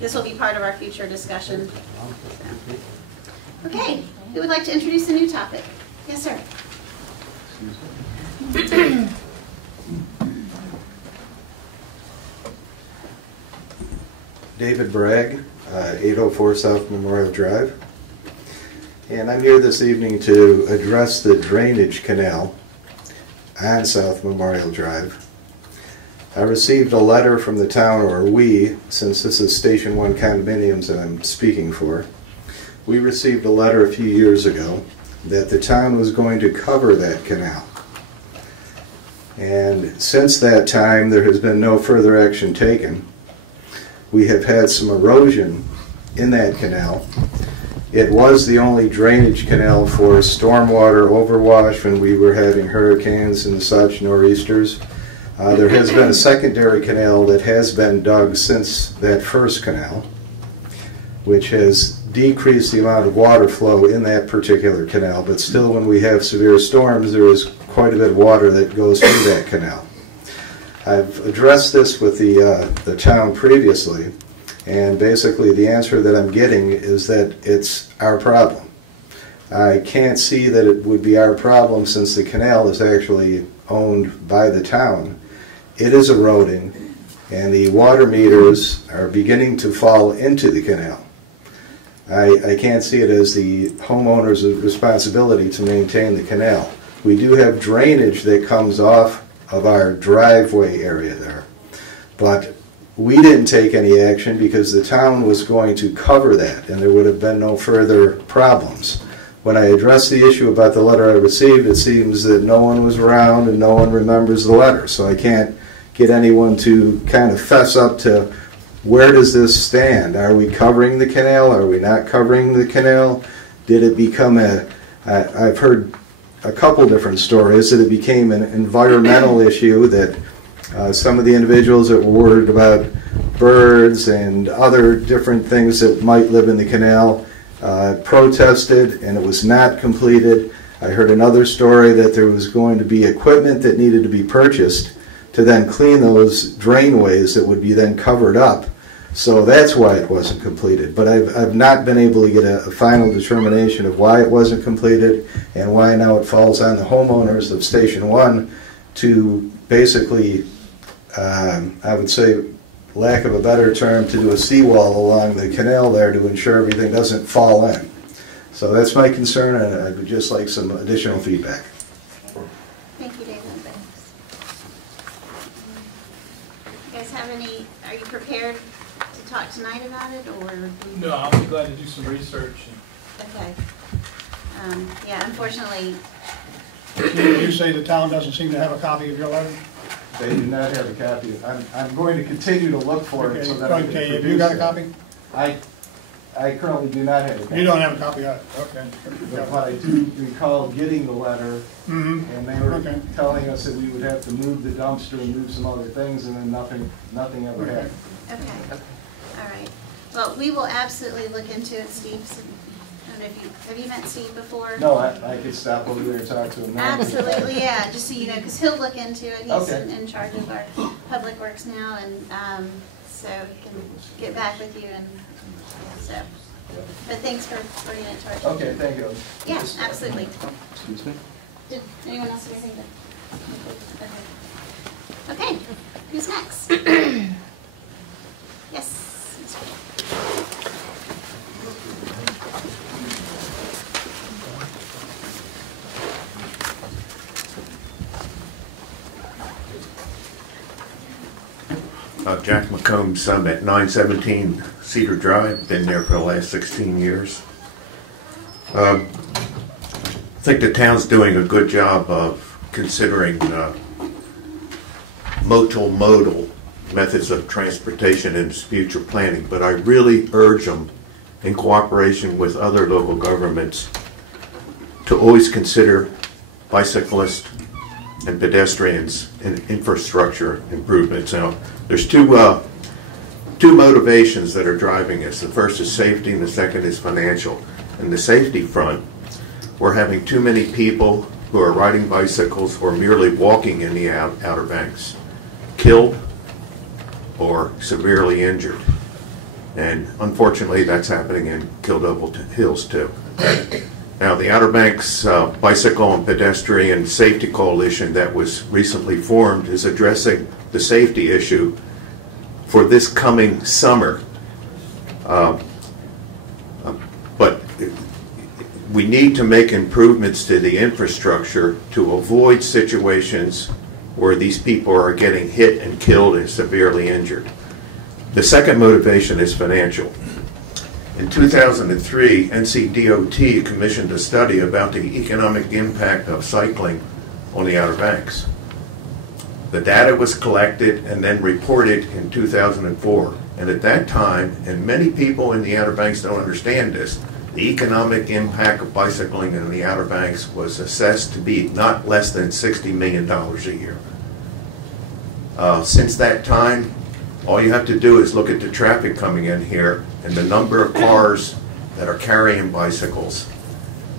This will be part of our future discussion. So. Okay, who would like to introduce a new topic? Yes, sir. David Bragg, 804 South Memorial Drive. And I'm here this evening to address the drainage canal on South Memorial Drive. I received a letter from the town, or we, since this is Station 1 condominiums that I'm speaking for, we received a letter a few years ago that the town was going to cover that canal. And since that time, there has been no further action taken. We have had some erosion in that canal. It was the only drainage canal for stormwater overwash when we were having hurricanes and such, nor'easters. There has been a secondary canal that has been dug since that first canal, which has decreased the amount of water flow in that particular canal, but still when we have severe storms, there is quite a bit of water that goes through that canal. I've addressed this with the town previously, and basically the answer that I'm getting is that it's our problem. I can't see that it would be our problem since the canal is actually owned by the town. It is eroding, and the water meters are beginning to fall into the canal. I can't see it as the homeowner's responsibility to maintain the canal. We do have drainage that comes off of our driveway area there, but we didn't take any action because the town was going to cover that and there would have been no further problems. When I addressed the issue about the letter I received, it seems that no one was around and no one remembers the letter, so I can't get anyone to kind of fess up to where does this stand? Are we covering the canal? Are we not covering the canal? Did it become I've heard a couple different stories that it became an environmental issue, that some of the individuals that were worried about birds and other different things that might live in the canal protested and it was not completed. I heard another story that there was going to be equipment that needed to be purchased to then clean those drainways that would be then covered up. So that's why it wasn't completed. But I've not been able to get a final determination of why it wasn't completed and why now it falls on the homeowners of Station 1 to basically, I would say, lack of a better term, to do a seawall along the canal there to ensure everything doesn't fall in. So that's my concern, and I would just like some additional feedback. Thank you, David. You guys have any, are you prepared to talk tonight about it, or? No, I'll be glad to do some research. Okay. Yeah, unfortunately. You say the town doesn't seem to have a copy of your letter? They do not have a copy. I'm going to continue to look for it so that I can Okay, have produce you got a it. copy? I currently do not have a copy. You don't have a copy of it, okay. But I do recall getting the letter, and they were telling us that we would have to move the dumpster and move some other things, and then nothing ever happened. Okay. All right. Well, we will absolutely look into it, Steve. I don't know if have you met Steve before? No, I could stop over there and talk to him now. Absolutely, yeah. Just so you know, because he'll look into it. He's Okay. in charge of our public works now, and so he can get back with you. And so, but thanks for bringing it to our attention. Okay, thank you. Yeah, absolutely. Excuse me? Did anyone else have anything to? Okay. Who's next? Yes. Jack McCombs, I'm at 917 Cedar Drive, been there for the last 16 years. I think the town's doing a good job of considering multimodal methods of transportation in its future planning, but I really urge them, in cooperation with other local governments, to always consider bicyclists and pedestrians and infrastructure improvements. Now, there's two motivations that are driving this. The first is safety and the second is financial. In the safety front, we're having too many people who are riding bicycles or merely walking in the Outer Banks killed or severely injured. And unfortunately, that's happening in Kildouble Hills too. Now, the Outer Banks Bicycle and Pedestrian Safety Coalition that was recently formed is addressing the safety issue for this coming summer. But we need to make improvements to the infrastructure to avoid situations where these people are getting hit and killed and severely injured. The second motivation is financial. In 2003, NCDOT commissioned a study about the economic impact of cycling on the Outer Banks. The data was collected and then reported in 2004. And at that time, and many people in the Outer Banks don't understand this, the economic impact of bicycling in the Outer Banks was assessed to be not less than $60 million a year. Since that time, all you have to do is look at the traffic coming in here and the number of cars that are carrying bicycles.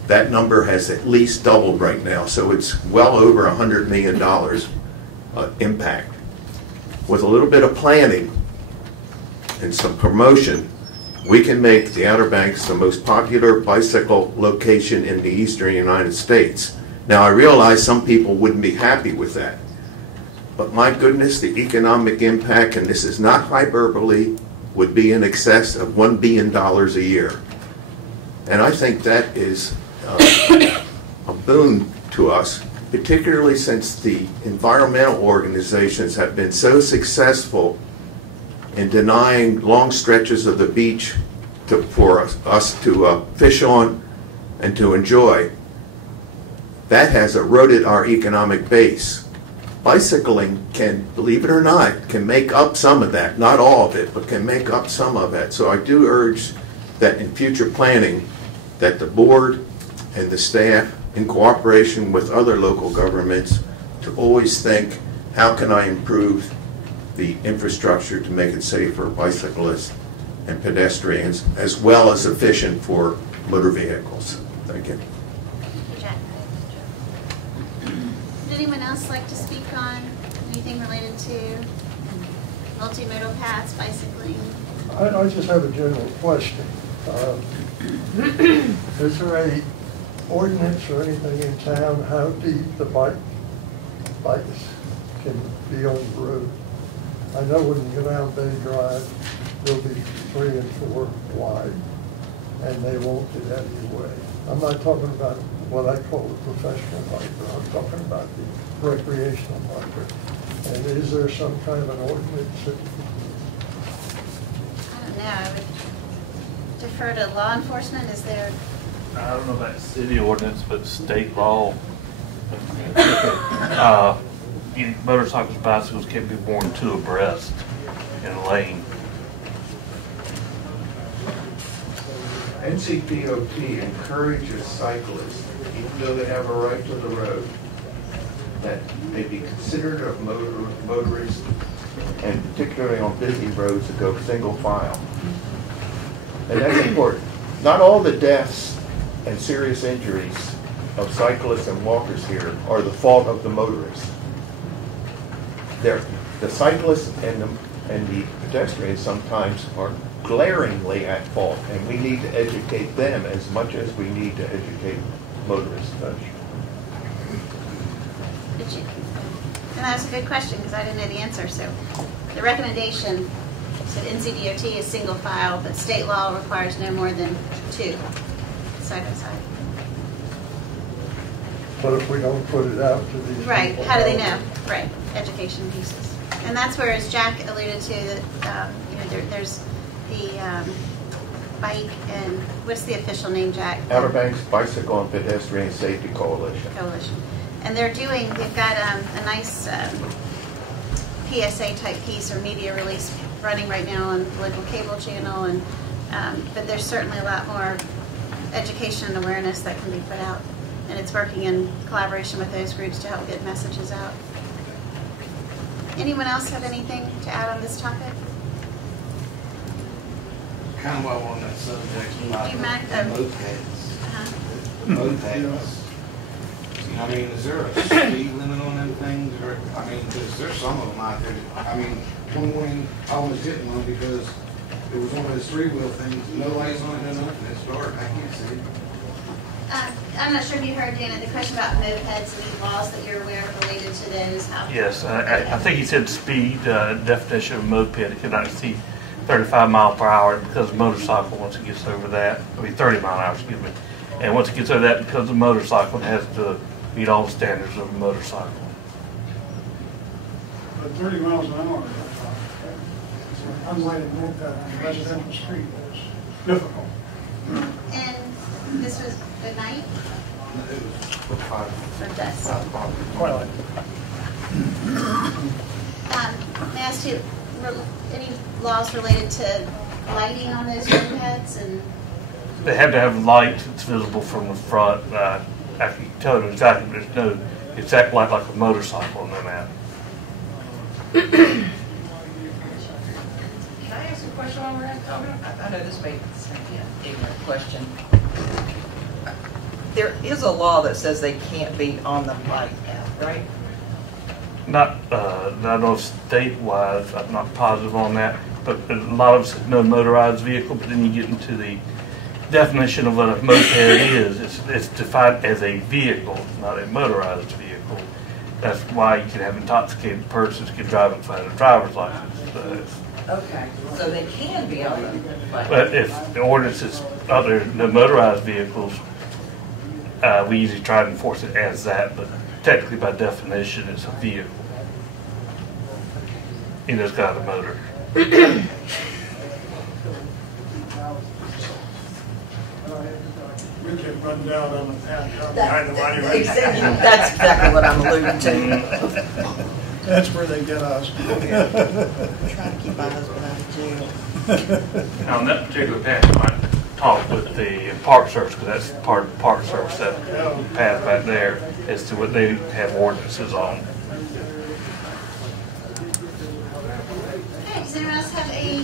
That number has at least doubled right now, so it's well over $100 million impact. With a little bit of planning and some promotion, we can make the Outer Banks the most popular bicycle location in the eastern United States. Now, I realize some people wouldn't be happy with that, but my goodness, the economic impact, and this is not hyperbole, would be in excess of $1 billion a year. And I think that is a boon to us, particularly since the environmental organizations have been so successful in denying long stretches of the beach for us to fish on and to enjoy. That has eroded our economic base. Bicycling can, believe it or not, can make up some of that. Not all of it, but can make up some of it. So I do urge that in future planning, that the board and the staff, in cooperation with other local governments, to always think, how can I improve the infrastructure to make it safe for bicyclists and pedestrians, as well as efficient for motor vehicles. Thank you. Jack. Would anyone else like to speak on anything related to multimodal paths, bicycling? I just have a general question. Is there a ordinance or anything in town how deep the bikes can be on the road? I know when you go down Bay Drive, they'll be 3 and 4 wide, and they won't get out of your way. I'm not talking about what I call a professional biker. I'm talking about the recreational biker. And is there some kind of an ordinance that... I don't know. I would defer to law enforcement. Is there... I don't know about city ordinance, but state law. Motorcycles, bicycles can't be worn 2 abreast in a lane. NCDOT encourages cyclists, even though they have a right to the road, that they be considered a motorist, and particularly on busy roads, to go single file. And that's important. Not all the deaths and serious injuries of cyclists and walkers here are the fault of the motorists. The cyclists and the pedestrians sometimes are glaringly at fault, and we need to educate them as much as we need to educate motorists. And that's a good question, because I didn't know the answer. So the recommendation said NCDOT is single file, but state law requires no more than 2 side by side. But if we don't put it out to these Right, people, how do they know? Right, education pieces. And that's where, as Jack alluded to, that there's the bike and, what's the official name, Jack? Outer Banks Bicycle and Pedestrian Safety Coalition. And they've got a nice PSA type piece or media release running right now on the local cable channel, and but there's certainly a lot more education and awareness that can be put out, and it's working in collaboration with those groups to help get messages out. Anyone else have anything to add on this topic? Kind of while we're on that subject, like mopeds. I mean, is there a speed limit on them things? Or, I mean, because there's some of them out there. I mean, one morning I was hitting one because it was one of those 3-wheel things. No lights on it, no nothing. It's dark. I can't see. I'm not sure if you heard, Dana, the question about mopeds and the laws that you're aware of related to those. Yes, I think he said speed definition of moped. It cannot exceed 35 miles per hour because of motorcycle once it gets over that. I mean 30 mile an hour, excuse me. And once it gets over that, because of motorcycle, it has to meet all the standards of a motorcycle. But 30 miles an hour, unlighted moped on a residential street is difficult. And this was at night? Or dusk? Twilight. May I ask you, any laws related to lighting on those mopeds? And They have to have light that's visible from the front. I can tell them exactly, but there's no exact light like a motorcycle on them out. Can I ask a question while we're talking? I know this may be an ignorant question. There is a law that says they can't be on the bike path, right? Not, I don't know if state-wise, I'm not positive on that, but a lot of us no motorized vehicle, but then you get into the definition of what a moped is. It's defined as a vehicle, not a motorized vehicle. That's why you can have intoxicated persons can drive it without a driver's license. Okay, so they can be on the bike. But if the ordinance is other no motorized vehicles, we usually try to enforce it as that, but technically by definition it's a vehicle. You know, it's got a motor. We can run down on the path behind the body right now. That's exactly what I'm alluding to. That's where they get us. Trying to keep my husband out of jail. Now, on that particular path, you might talk with the Park Service, because that's part of the Park Service, that path back there, as to what they have ordinances on. okay, does anyone else have a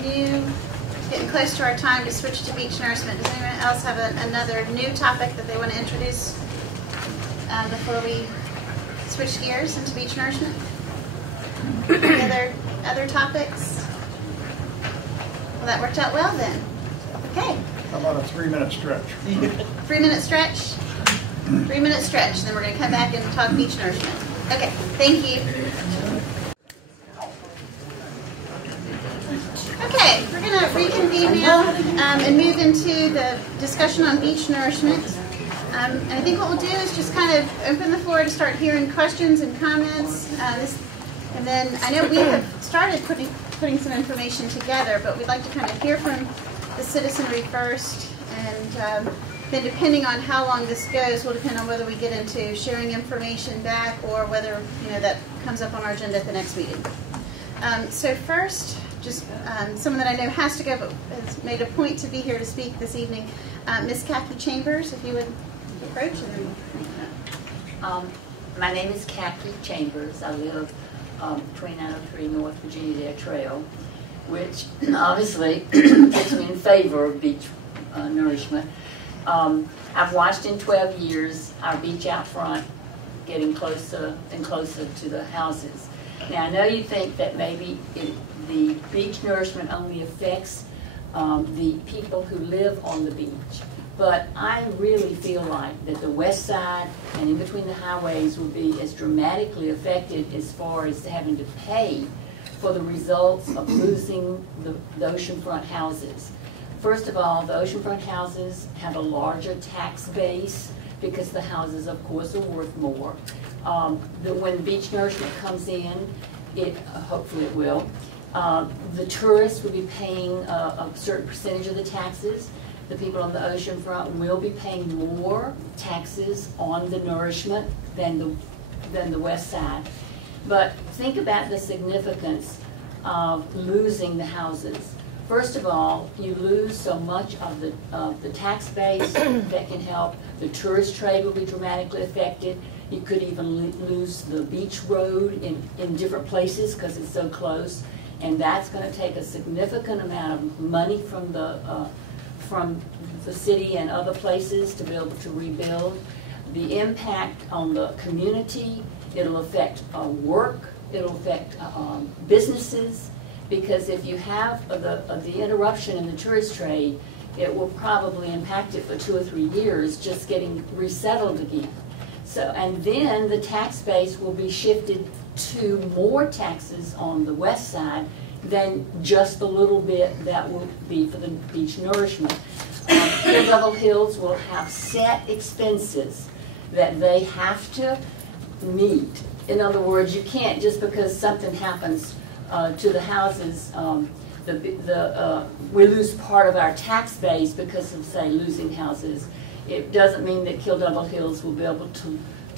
new, getting close to our time to switch to beach nourishment? Does anyone else have another new topic that they want to introduce before we switch gears into beach nourishment? Any other topics? Well, that worked out well then. Okay. How about a 3-minute stretch? 3-minute stretch? 3-minute stretch. Then we're going to come back and talk beach nourishment. Okay, thank you. Okay, we're going to reconvene now and move into the discussion on beach nourishment. And I think what we'll do is just kind of open the floor to start hearing questions and comments. And then I know we have started putting some information together, but we'd like to kind of hear from the citizenry first. And then depending on how long this goes will depend on whether we get into sharing information back or whether that comes up on our agenda at the next meeting. So first, just someone that I know has to go but has made a point to be here to speak this evening. Ms. Kathy Chambers, if you would approach. And then, my name is Kathy Chambers. I live 2903 North Virginia Dare Trail, which obviously puts me in favor of beach nourishment. I've watched in 12 years our beach out front getting closer and closer to the houses. Now, I know you think that maybe the beach nourishment only affects the people who live on the beach, but I really feel like that the west side and in between the highways will be as dramatically affected as far as having to pay for the results of losing the oceanfront houses. First of all, the oceanfront houses have a larger tax base because the houses, of course, are worth more. When beach nourishment comes in, hopefully it will, the tourists will be paying a certain percentage of the taxes. The people on the oceanfront will be paying more taxes on the nourishment than the west side. But think about the significance of losing the houses. First of all, you lose so much of the tax base that can help. The tourist trade will be dramatically affected. You could even lose the beach road in different places because it's so close. And that's going to take a significant amount of money from the city and other places to be able to rebuild. The impact on the community, it'll affect work, it'll affect businesses, because if you have the interruption in the tourist trade, it will probably impact it for 2 or 3 years just getting resettled again. So, and then the tax base will be shifted to more taxes on the west side than just the little bit that will be for the beach nourishment. Level Hills will have set expenses that they have to meet. In other words, you can't just because something happens to the houses, we lose part of our tax base because of, say, losing houses. It doesn't mean that Kill Double Hills will be able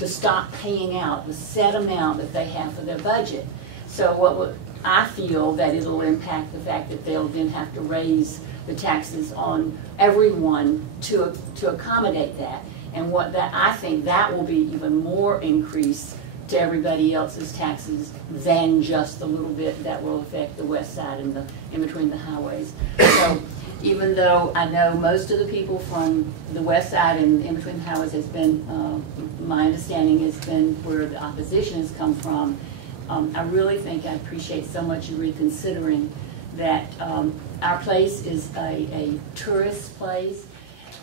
to stop paying out the set amount that they have for their budget. So I feel that it'll impact the fact that they'll then have to raise the taxes on everyone to accommodate that. And I think that will be even more increase to everybody else's taxes than just the little bit that will affect the west side and in between the highways. So even though I know most of the people from the west side and in between the highways has been, my understanding has been where the opposition has come from, I really think I appreciate so much you reconsidering that our place is a tourist place.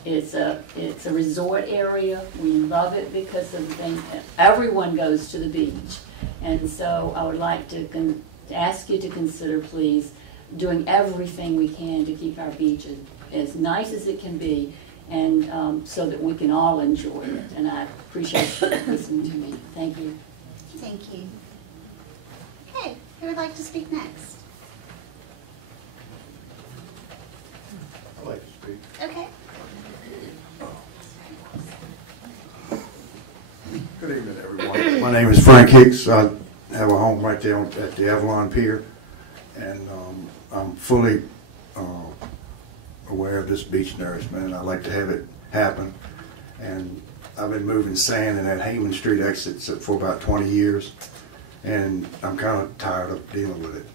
It's a resort area. We love it because of the thing. Everyone goes to the beach. And so I would like to ask you to consider, please, doing everything we can to keep our beach as nice as it can be, and so that we can all enjoy it. And I appreciate you listening to me. Thank you. Thank you. Okay, who would like to speak next? I'd like to speak. Okay. Good evening, everyone. My name is Frank Hicks. I have a home right there at the Avalon Pier, and I'm fully aware of this beach nourishment, and I'd like to have it happen. And I've been moving sand in that Heyman Street exit for about 20 years, and I'm kind of tired of dealing with it.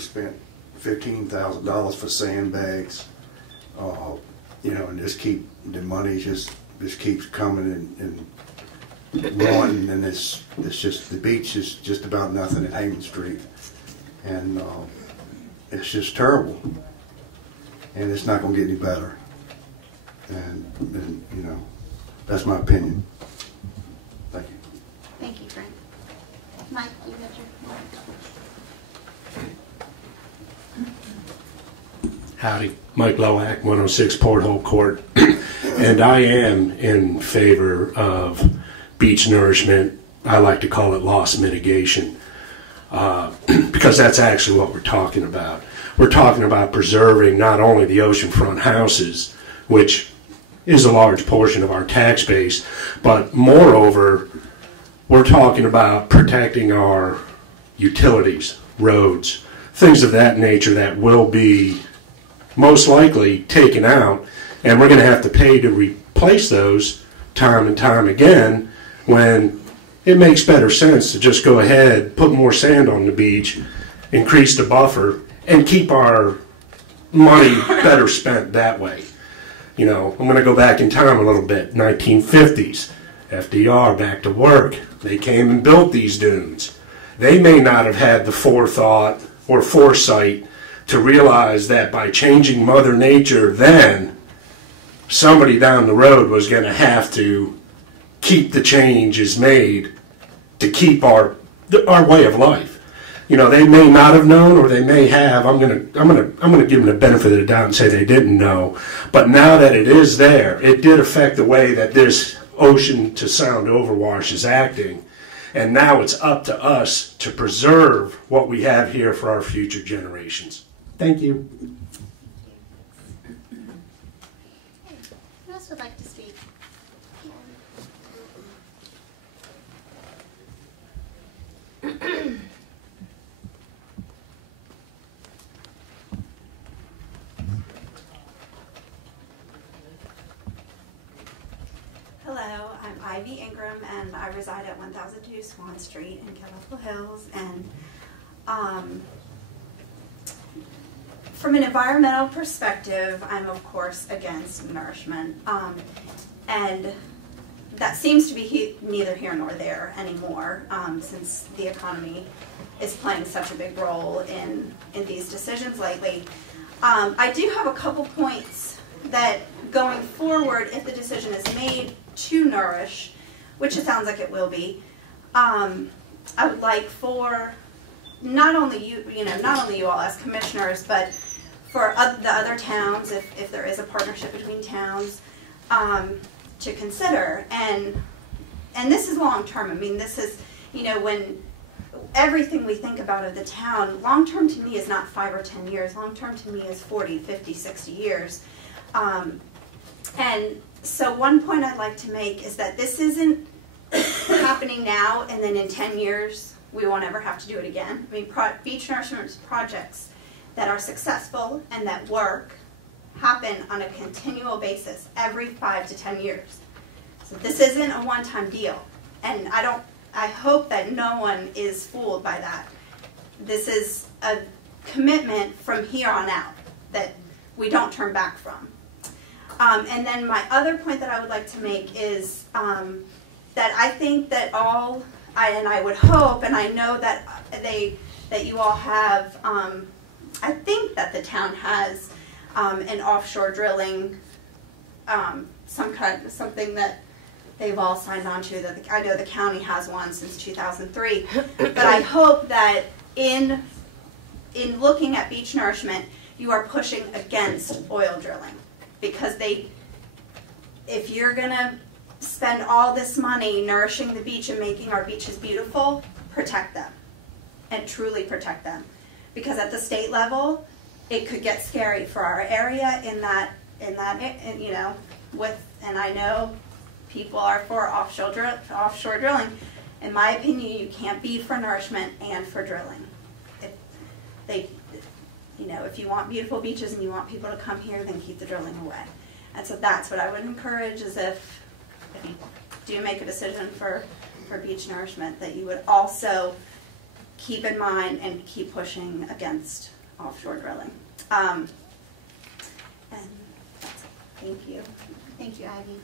Spent $15,000 for sandbags, and the money just keeps coming and growing, and it's just, the beach is just about nothing at Heyman Street, and it's just terrible, and it's not going to get any better, and that's my opinion. Thank you. Thank you, Frank. Mike, you got your Howdy, Mike Lowack, 106 Porthole Court, and I am in favor of beach nourishment. I like to call it loss mitigation, because that's actually what we're talking about. We're talking about preserving not only the oceanfront houses, which is a large portion of our tax base, but moreover, we're talking about protecting our utilities, roads, things of that nature that will be most likely taken out, and we're going to have to pay to replace those time and time again, when it makes better sense to just go ahead, put more sand on the beach, increase the buffer, and keep our money better spent that way. I'm going to go back in time a little bit. 1950s, FDR, back to work. They came and built these dunes. They may not have had the forethought or foresight to realize that by changing Mother Nature then, somebody down the road was going to have to keep the changes made to keep our way of life. They may not have known, or they may have. I'm gonna give them the benefit of the doubt and say they didn't know. But now that it is there, it did affect the way that this ocean to sound overwash is acting. And now it's up to us to preserve what we have here for our future generations. Thank you. Who else would like to speak? Hello, I'm Ivy Ingram, and I reside at 1002 Swan Street in Chemical Hills. And from an environmental perspective, I'm of course against nourishment, and that seems to be neither here nor there anymore, since the economy is playing such a big role in these decisions lately. I do have a couple points that going forward, if the decision is made to nourish, which it sounds like it will be, I would like for not only you all as commissioners, but for the other towns, if there is a partnership between towns, to consider. And this is long term. I mean, this is, when everything we think about of the town, long term to me is not 5 or 10 years. Long term to me is 40, 50, 60 years. And So one point I'd like to make is that this isn't happening now and then in 10 years we won't ever have to do it again. I mean, beach nourishment projects that are successful and that work happen on a continual basis every 5 to 10 years. So this isn't a one-time deal. And I hope that no one is fooled by that. This is a commitment from here on out that we don't turn back from. And then my other point that I would like to make is that I think that I would hope, and I know that you all have, I think that the town has an offshore drilling, something that they've all signed on to. That I know the county has one since 2003. But I hope that in looking at beach nourishment, you are pushing against oil drilling, because if you're gonna spend all this money nourishing the beach and making our beaches beautiful, protect them, and truly protect them, because at the state level, it could get scary for our area and I know people are for offshore drilling. In my opinion, you can't be for nourishment and for drilling. If you want beautiful beaches and you want people to come here, then keep the drilling away. And so that's what I would encourage, is if you do make a decision for beach nourishment, that you would also keep in mind and keep pushing against offshore drilling. And that's it. Thank you. Thank you, Ivy.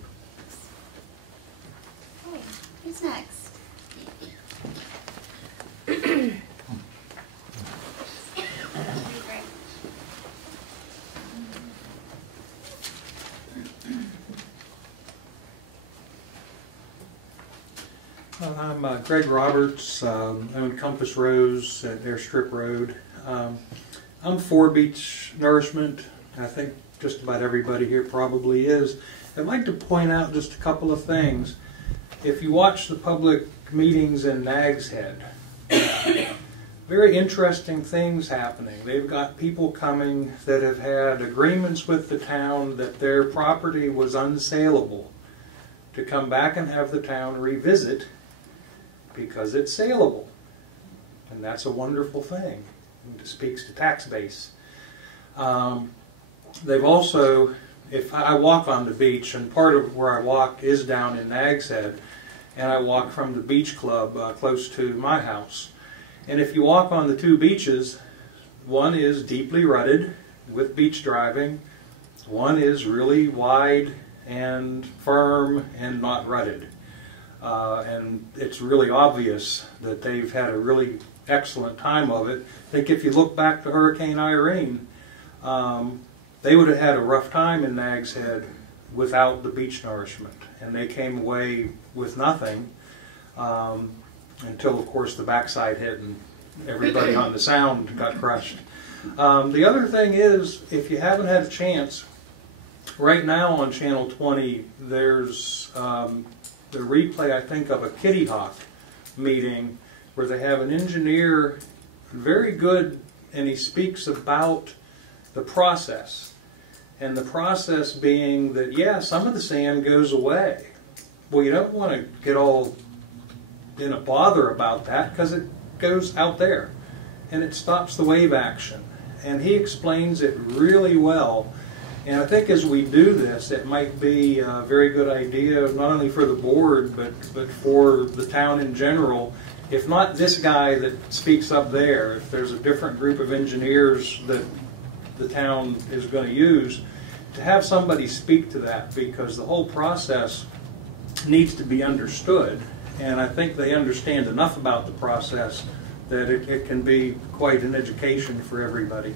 Okay, who's next? I'm Greg Roberts, own Compass Rose at Airstrip Road. I'm for beach nourishment. I think just about everybody here probably is. I'd like to point out just a couple of things. If you watch the public meetings in Nag's Head, very interesting things happening. They've got people coming that have had agreements with the town that their property was unsaleable, to come back and have the town revisit because it's saleable. And that's a wonderful thing. It speaks to tax base. They've also, if I walk on the beach, and part of where I walk is down in Nag's Head, and I walk from the beach club close to my house. And if you walk on the two beaches, one is deeply rutted with beach driving, one is really wide and firm and not rutted. And it's really obvious that they've had a really excellent time of it. I think if you look back to Hurricane Irene, they would have had a rough time in Nag's Head without the beach nourishment. And they came away with nothing until, of course, the backside hit and everybody on the sound got crushed. The other thing is, if you haven't had a chance, right now on Channel 20, there's the replay, I think, of a Kitty Hawk meeting where they have an engineer, very good, and he speaks about the process. And the process being that, yeah, some of the sand goes away. Well, you don't want to get all in a bother about that, because it goes out there and it stops the wave action. And he explains it really well. And I think as we do this, it might be a very good idea, not only for the board, but for the town in general. If not this guy that speaks up there, if there's a different group of engineers that the town is going to use, to have somebody speak to that, because the whole process needs to be understood. And I think they understand enough about the process that it can be quite an education for everybody.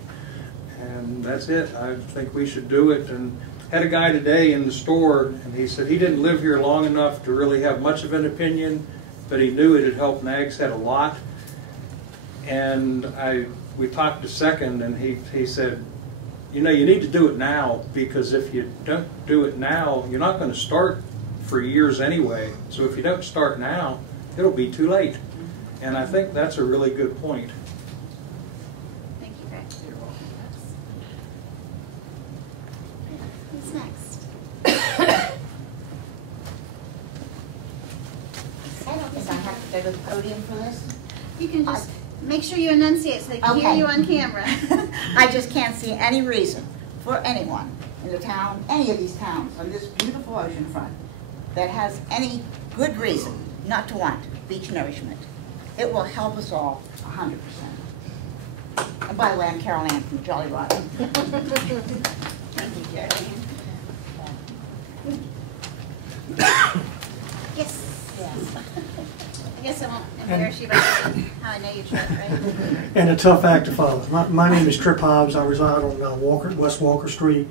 And that's it. I think we should do it. And had a guy today in the store, and he said he didn't live here long enough to really have much of an opinion, but he knew it had helped Nag's Head a lot. And we talked a second, and he said, you know, you need to do it now, because if you don't do it now, you're not going to start for years anyway. So if you don't start now, it'll be too late. And I think that's a really good point. Thank you, Greg. You're welcome. Who's next? the podium for this? You can just make sure you enunciate so they can hear Okay. you on camera. I just can't see any reason for anyone in the town, any of these towns on this beautiful oceanfront, that has any good reason not to want beach nourishment. It will help us all 100%. And by the way, I'm Carol Ann from Jolly Roger. Thank you, Jerry. Yes. I guess I won't embarrass you by saying how I know you, Trip, right? And a tough act to follow. My name is Trip Hobbs. I reside on West Walker Street.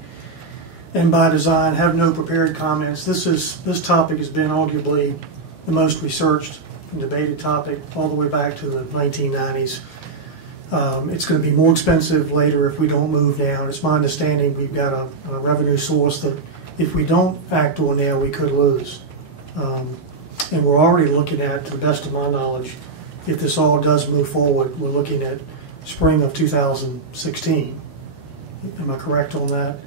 And by design, have no prepared comments. This topic has been arguably the most researched and debated topic all the way back to the 1990s. It's going to be more expensive later if we don't move now. It's my understanding we've got a revenue source that if we don't act on now, we could lose. And we're already looking at, to the best of my knowledge, if this all does move forward, we're looking at spring of 2016. Am I correct on that?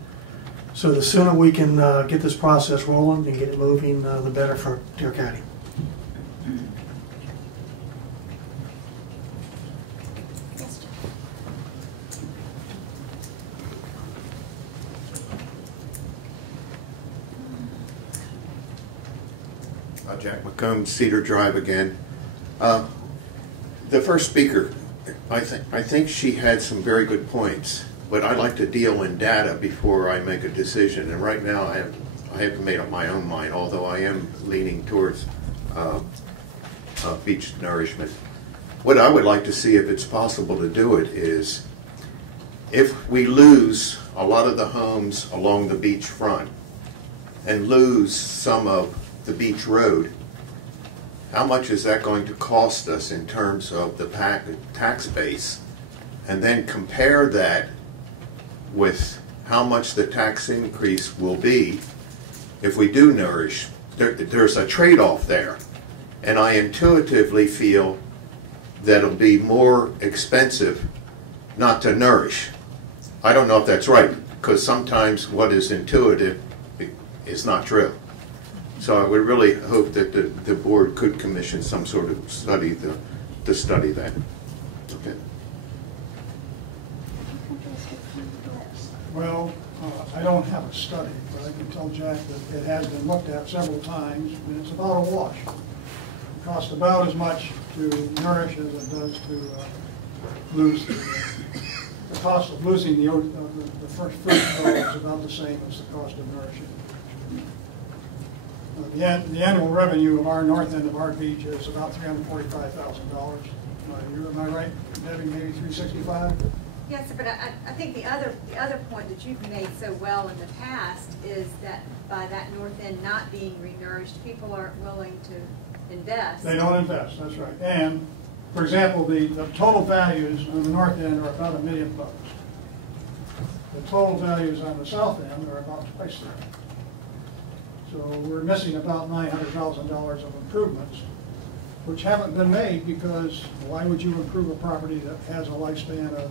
So the sooner we can get this process rolling and get it moving, the better for Dare County. Jack McComb, Cedar Drive again. The first speaker, I think she had some very good points, but I like to deal in data before I make a decision. And right now, I haven't made up my own mind, although I am leaning towards beach nourishment. What I would like to see, if it's possible to do it, is if we lose a lot of the homes along the beach front and lose some of the beach road, how much is that going to cost us in terms of the tax base? And then compare that with how much the tax increase will be if we do nourish. There's a trade-off there. And I intuitively feel that it'll be more expensive not to nourish. I don't know if that's right, because sometimes what is intuitive is not true. So I would really hope that the board could commission some sort of study to study that. Okay. Well, I don't have a study, but I can tell Jack that it has been looked at several times, and it's about a wash. It costs about as much to nourish as it does to lose. The cost of losing the first fruit is about the same as the cost of nourishing. The annual revenue of our north end of our beach is about $345,000. Am I right, Debbie? Maybe $365,000? Yes, but I think the other point that you've made so well in the past is that by that north end not being renourished, people aren't willing to invest. They don't invest, that's right. And, for example, the total values on the north end are about $1 million. The total values on the south end are about twice that. So we're missing about $900,000 of improvements, which haven't been made because why would you improve a property that has a lifespan of,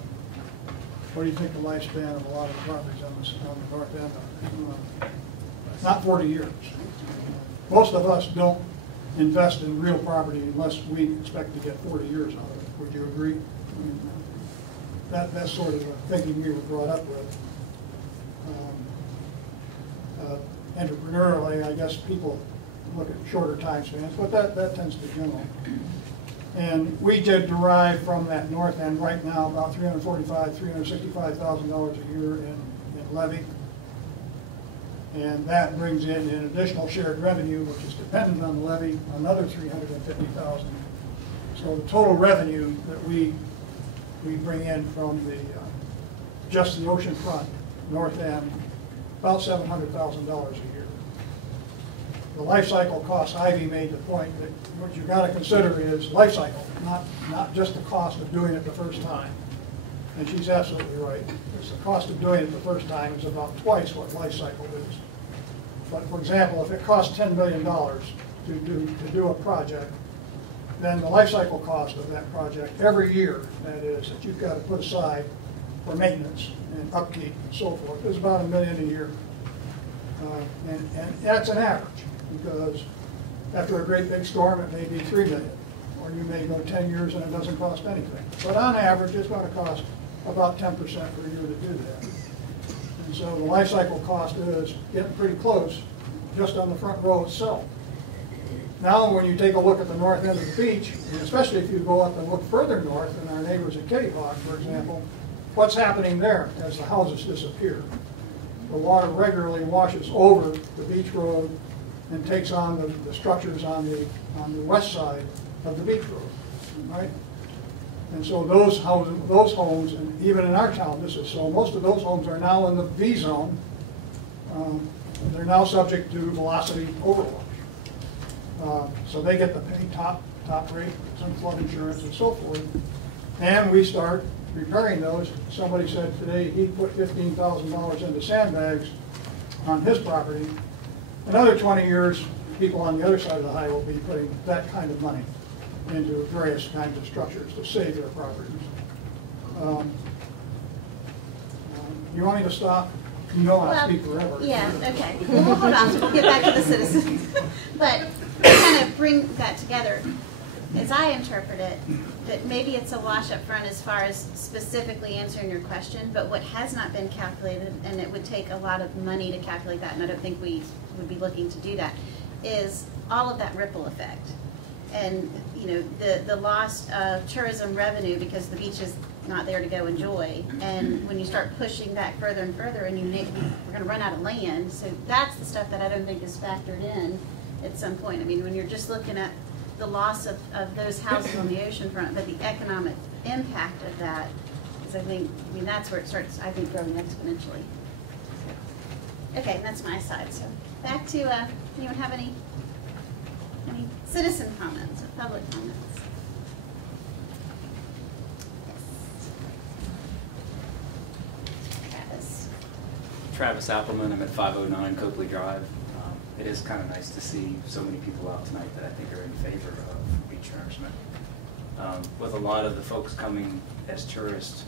what do you think the lifespan of a lot of the properties on the north end are? Not 40 years. Most of us don't invest in real property unless we expect to get 40 years out of it. Would you agree? I mean, that's sort of the thinking we were brought up with. Entrepreneurially, I guess people look at shorter time spans, but that tends to be general. And we did derive from that north end right now about $365,000 a year in levy. And that brings in additional shared revenue, which is dependent on the levy, another $350,000. So the total revenue that we bring in from just the oceanfront north end, about $700,000 a year. The life cycle cost, Ivy made the point that what you've got to consider is life cycle, not just the cost of doing it the first time. And she's absolutely right. It's the cost of doing it the first time is about twice what life cycle is. But for example, if it costs $10 million to do a project, then the life cycle cost of that project every year, that is, that you've got to put aside for maintenance and upkeep and so forth, is about $1 million a year. And that's an average, because after a great big storm, it may be $3 million, or you may go 10 years and it doesn't cost anything. But on average, it's going to cost about 10% per year to do that. And so the life cycle cost is getting pretty close just on the front row itself. Now, when you take a look at the north end of the beach, and especially if you go up and look further north than our neighbors at Kitty Hawk, for example, what's happening there as the houses disappear? The water regularly washes over the beach road and takes on the structures on the west side of the beach road, right? And so those homes, and even in our town, this is so. Most of those homes are now in the V zone. They're now subject to velocity overwash. So they get the pay top rate, some flood insurance and so forth. And we start repairing those. Somebody said today he put $15,000 into sandbags on his property. Another 20 years, people on the other side of the highway will be putting that kind of money into various kinds of structures to save their properties. You want me to stop? You know I speak forever. Yeah, okay. Well, hold on, we'll get back to the citizens. But to kind of bring that together, as I interpret it, that maybe it's a wash up front as far as specifically answering your question, but what has not been calculated, and it would take a lot of money to calculate that, and I don't think we would be looking to do that, is all of that ripple effect. And, you know, the loss of tourism revenue because the beach is not there to go enjoy. And when you start pushing back further and further, and we're going to run out of land. So that's the stuff that I don't think is factored in at some point. I mean, when you're just looking at the loss of those houses on the ocean front, but the economic impact of that is, I mean, that's where it starts, I think, growing exponentially. Okay, that's my side. So back to, anyone have any citizen comments or public comments? Yes. Travis Appleman, I'm at 509 Copley Drive. It is kind of nice to see so many people out tonight that I think are in favor of beach nourishment. With a lot of the folks coming as tourists,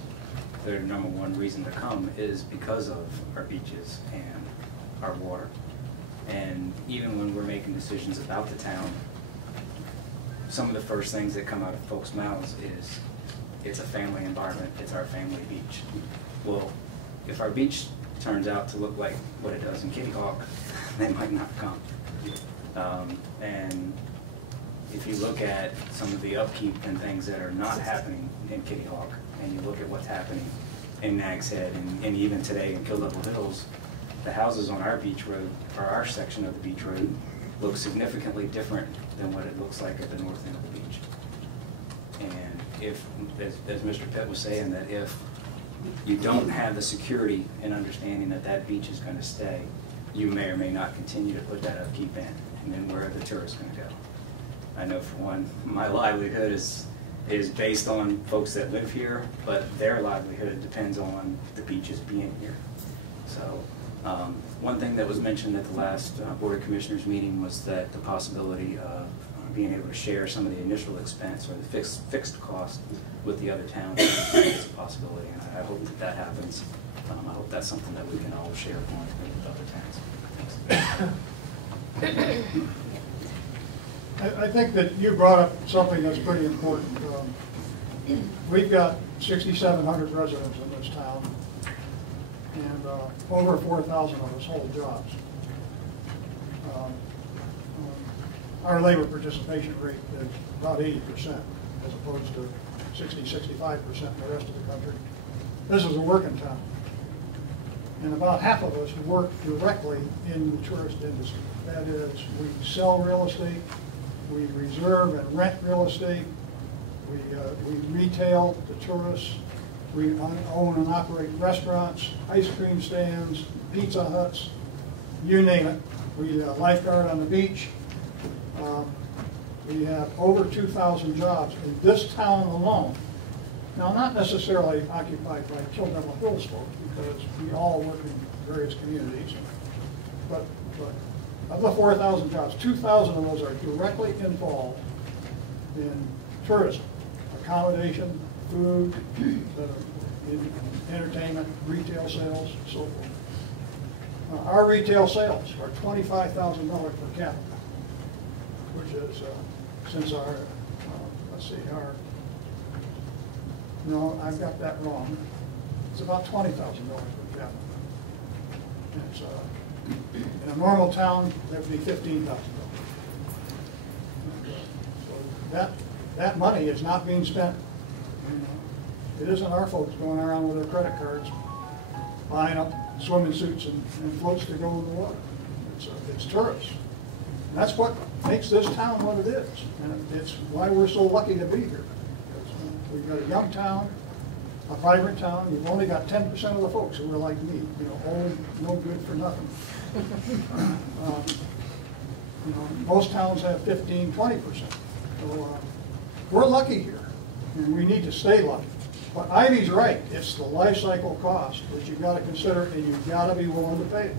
their number one reason to come is because of our beaches and our water. And even when we're making decisions about the town, some of the first things that come out of folks' mouths is, it's a family environment, it's our family beach. Well, if our beach turns out to look like what it does in Kitty Hawk, they might not come. And if you look at some of the upkeep and things that are not happening in Kitty Hawk, and you look at what's happening in Nag's Head, and even today in Kill Devil Hills, the houses on our beach road, or our section of the beach road, look significantly different than what it looks like at the north end of the beach. And if, as Mr. Pitt was saying, that if you don't have the security and understanding that that beach is going to stay, you may or may not continue to put that upkeep in. And then where are the tourists going to go? I know for one, my livelihood is based on folks that live here, but their livelihood depends on the beaches being here. So one thing that was mentioned at the last Board of Commissioners meeting was that the possibility of being able to share some of the initial expense or the fixed cost with the other towns is a possibility, and I hope that that happens. I hope that's something that we can all share upon with other towns. I think that you brought up something that's pretty important. We've got 6,700 residents in this town, and over 4,000 of us hold jobs. Our labor participation rate is about 80%, as opposed to 60, 65% in the rest of the country. This is a working town, and about half of us work directly in the tourist industry. That is, we sell real estate, we reserve and rent real estate, we retail to tourists, we own and operate restaurants, ice cream stands, Pizza Huts, you name it. We lifeguard on the beach. We have over 2,000 jobs in this town alone. Now, not necessarily occupied by Kill Devil Hills folks, because we all work in various communities. But of the 4,000 jobs, 2,000 of those are directly involved in tourism, accommodation, food, entertainment, retail sales, and so forth. Our retail sales are $25,000 per capita, which is, since our let's see, no, I've got that wrong. It's about $20,000 per capita. And it's, in a normal town, that would be $15,000. So that money is not being spent. It isn't our folks going around with their credit cards buying up swimming suits and floats to go in the water. It's tourists. And that's what makes this town what it is. And it's why we're so lucky to be here. We've got a young town, a vibrant town. You've only got 10% of the folks who are like me, old, no good for nothing. Most towns have 15, 20%. So we're lucky here, and we need to stay lucky. But Ivy's right. It's the life cycle cost that you've got to consider, and you've got to be willing to pay it.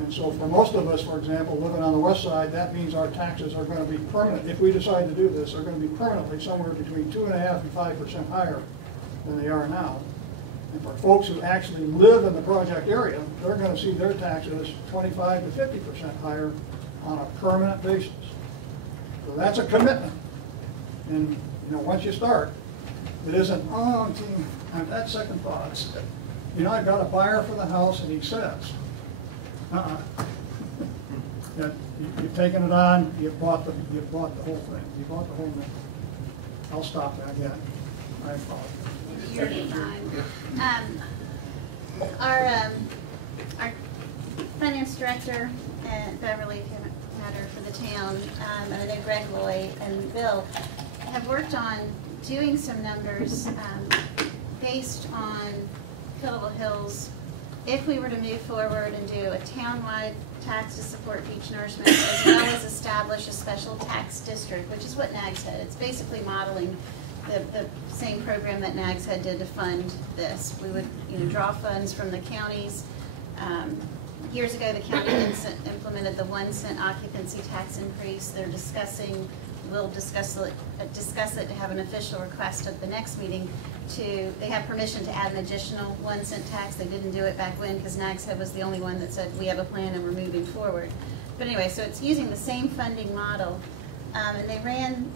And so for most of us, for example, living on the west side, that means our taxes are going to be permanent. If we decide to do this, they're going to be permanently somewhere between 2.5% and 5% higher than they are now. And for folks who actually live in the project area, they're going to see their taxes 25 to 50% higher on a permanent basis. So that's a commitment. And once you start, it isn't, oh, gee, I've had second thoughts. I've got a buyer for the house, and he says, you've taken it on, you've bought the whole thing. You bought the whole thing. I'll stop that again. I apologize. You're fine. Our finance director at Beverly Matter for the town, and I know Greg Loy and Bill have worked on doing some numbers based on Killable Hills. If we were to move forward and do a town-wide tax to support beach nourishment, as well as establish a special tax district, which is what NAG's Head. It's basically modeling the same program that NAG's Head did to fund this. We would draw funds from the counties. Years ago, the county implemented the 1 cent occupancy tax increase. They're discussing, we'll discuss it to have an official request at the next meeting. They have permission to add an additional 1 cent tax. They didn't do it back when because NAG's Head was the only one that said we have a plan and we're moving forward. But anyway, so it's using the same funding model, and they ran,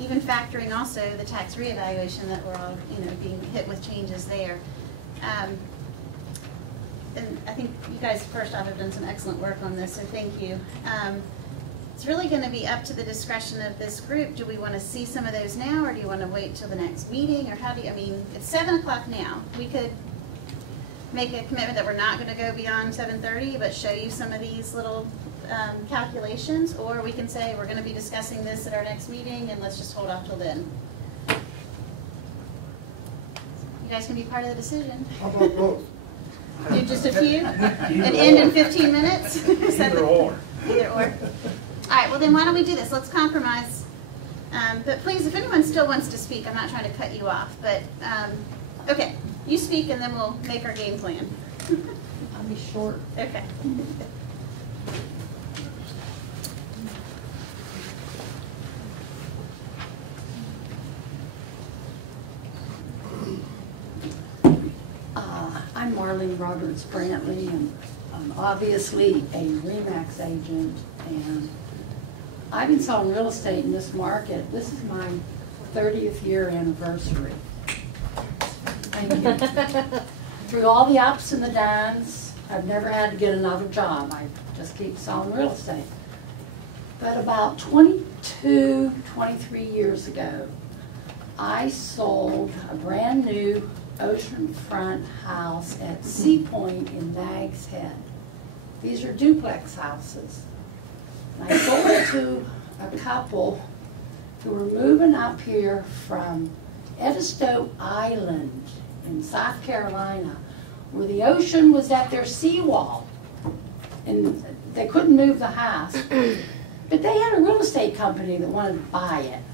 even factoring also the tax reevaluation that we're all being hit with changes there. And I think you guys first off have done some excellent work on this, so thank you. It's really going to be up to the discretion of this group. Do we want to see some of those now, or do you want to wait till the next meeting, or how do you, it's 7 o'clock now. We could make a commitment that we're not going to go beyond 7:30, but show you some of these little calculations, or we can say we're going to be discussing this at our next meeting, and let's just hold off till then. You guys can be part of the decision. How about both? Do just a few? And end in 15 minutes? Either or. Either or. All right, well then why don't we do this? Let's compromise. But please, if anyone still wants to speak, I'm not trying to cut you off, but okay, you speak and then we'll make our game plan. I'll be short. Okay. I'm Marlene Roberts Brantley, and I'm obviously a RE/MAX agent, and I've been selling real estate in this market. This is my 30th year anniversary. Through all the ups and the downs, I've never had to get another job. I just keep selling real estate. But about 22, 23 years ago, I sold a brand new oceanfront house at Sea Point in NAG's Head. These are duplex houses. And I sold it to a couple who were moving up here from Edisto Island in South Carolina, where the ocean was at their seawall. And they couldn't move the house. But they had a real estate company that wanted to buy it.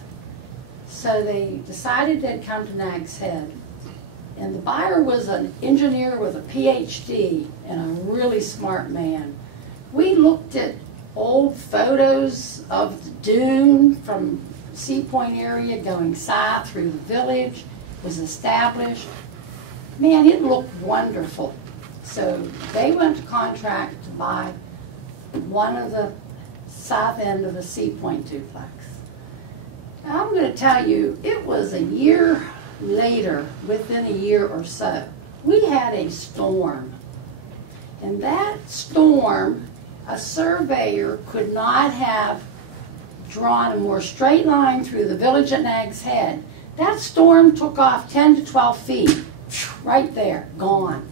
So they decided they'd come to NAG's Head. And the buyer was an engineer with a PhD and a really smart man. We looked at old photos of the dune from Sea Point area going south through the village. It was established. Man, it looked wonderful. So they went to contract to buy one of the south end of the Sea Point duplex. I'm going to tell you, it was a year later, within a year or so, we had a storm. And that storm, a surveyor could not have drawn a more straight line through the village at Nag's Head. That storm took off 10 to 12 feet, right there, gone.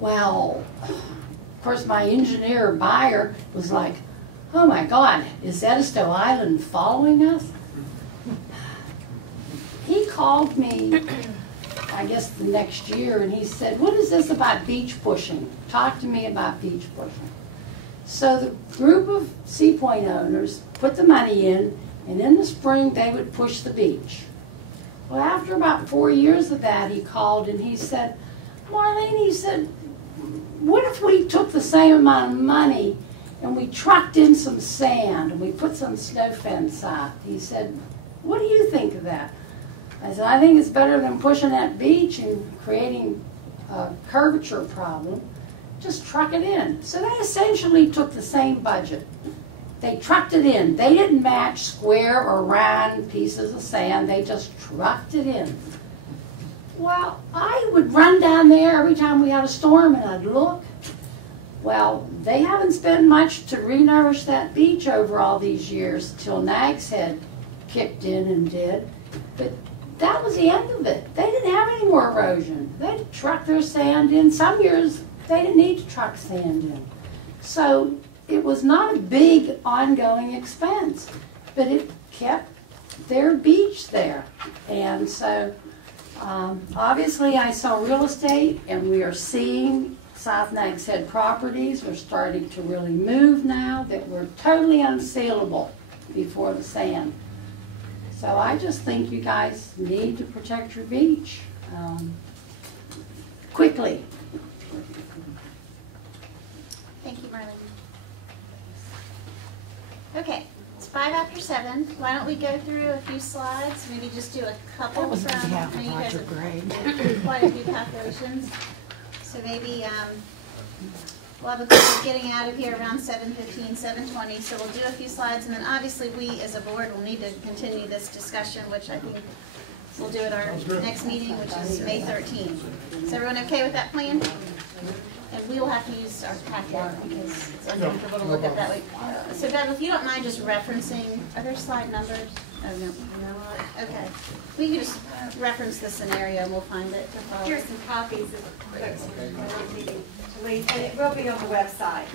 Well, of course, my engineer buyer was like, oh my God, is Edisto Island following us? He called me, I guess the next year, and he said, what is this about beach pushing? Talk to me about beach pushing. So the group of Sea Point owners put the money in, and in the spring they would push the beach. Well, after about 4 years of that, he called and he said, Marlene, he said, what if we took the same amount of money and we trucked in some sand and we put some snow fence out? He said, what do you think of that? I said, I think it's better than pushing that beach and creating a curvature problem. Just truck it in. So they essentially took the same budget. They trucked it in. They didn't match square or round pieces of sand. They just trucked it in. Well, I would run down there every time we had a storm and I'd look. Well, they haven't spent much to re-nourish that beach over all these years till Nag's Head kicked in and did. But that was the end of it. They didn't have any more erosion. They trucked their sand in. Some years they didn't need to truck sand in. So it was not a big ongoing expense, but it kept their beach there. And so obviously I sell real estate, and we are seeing South Nag's Head properties are starting to really move now that were totally unsaleable before the sand. So I just think you guys need to protect your beach quickly. Thank you, Marlene. Okay, it's 5 after 7. Why don't we go through a few slides? Maybe just do a couple That was from, half I know you guys Roger grade. have quite a few calculations. So maybe we'll have a goal of getting out of here around 7:15, 7:20. So we'll do a few slides, and then obviously we as a board will need to continue this discussion, which I think we'll do at our next meeting, which is May 13th. Is everyone okay with that plan? And we will have to use our packet because it's uncomfortable to look at that way. So Bev, if you don't mind just referencing, are there slide numbers? Oh, no. Okay. We can just reference the scenario and we'll find it to follow. Here's some copies of books to leave, and it will be on the website.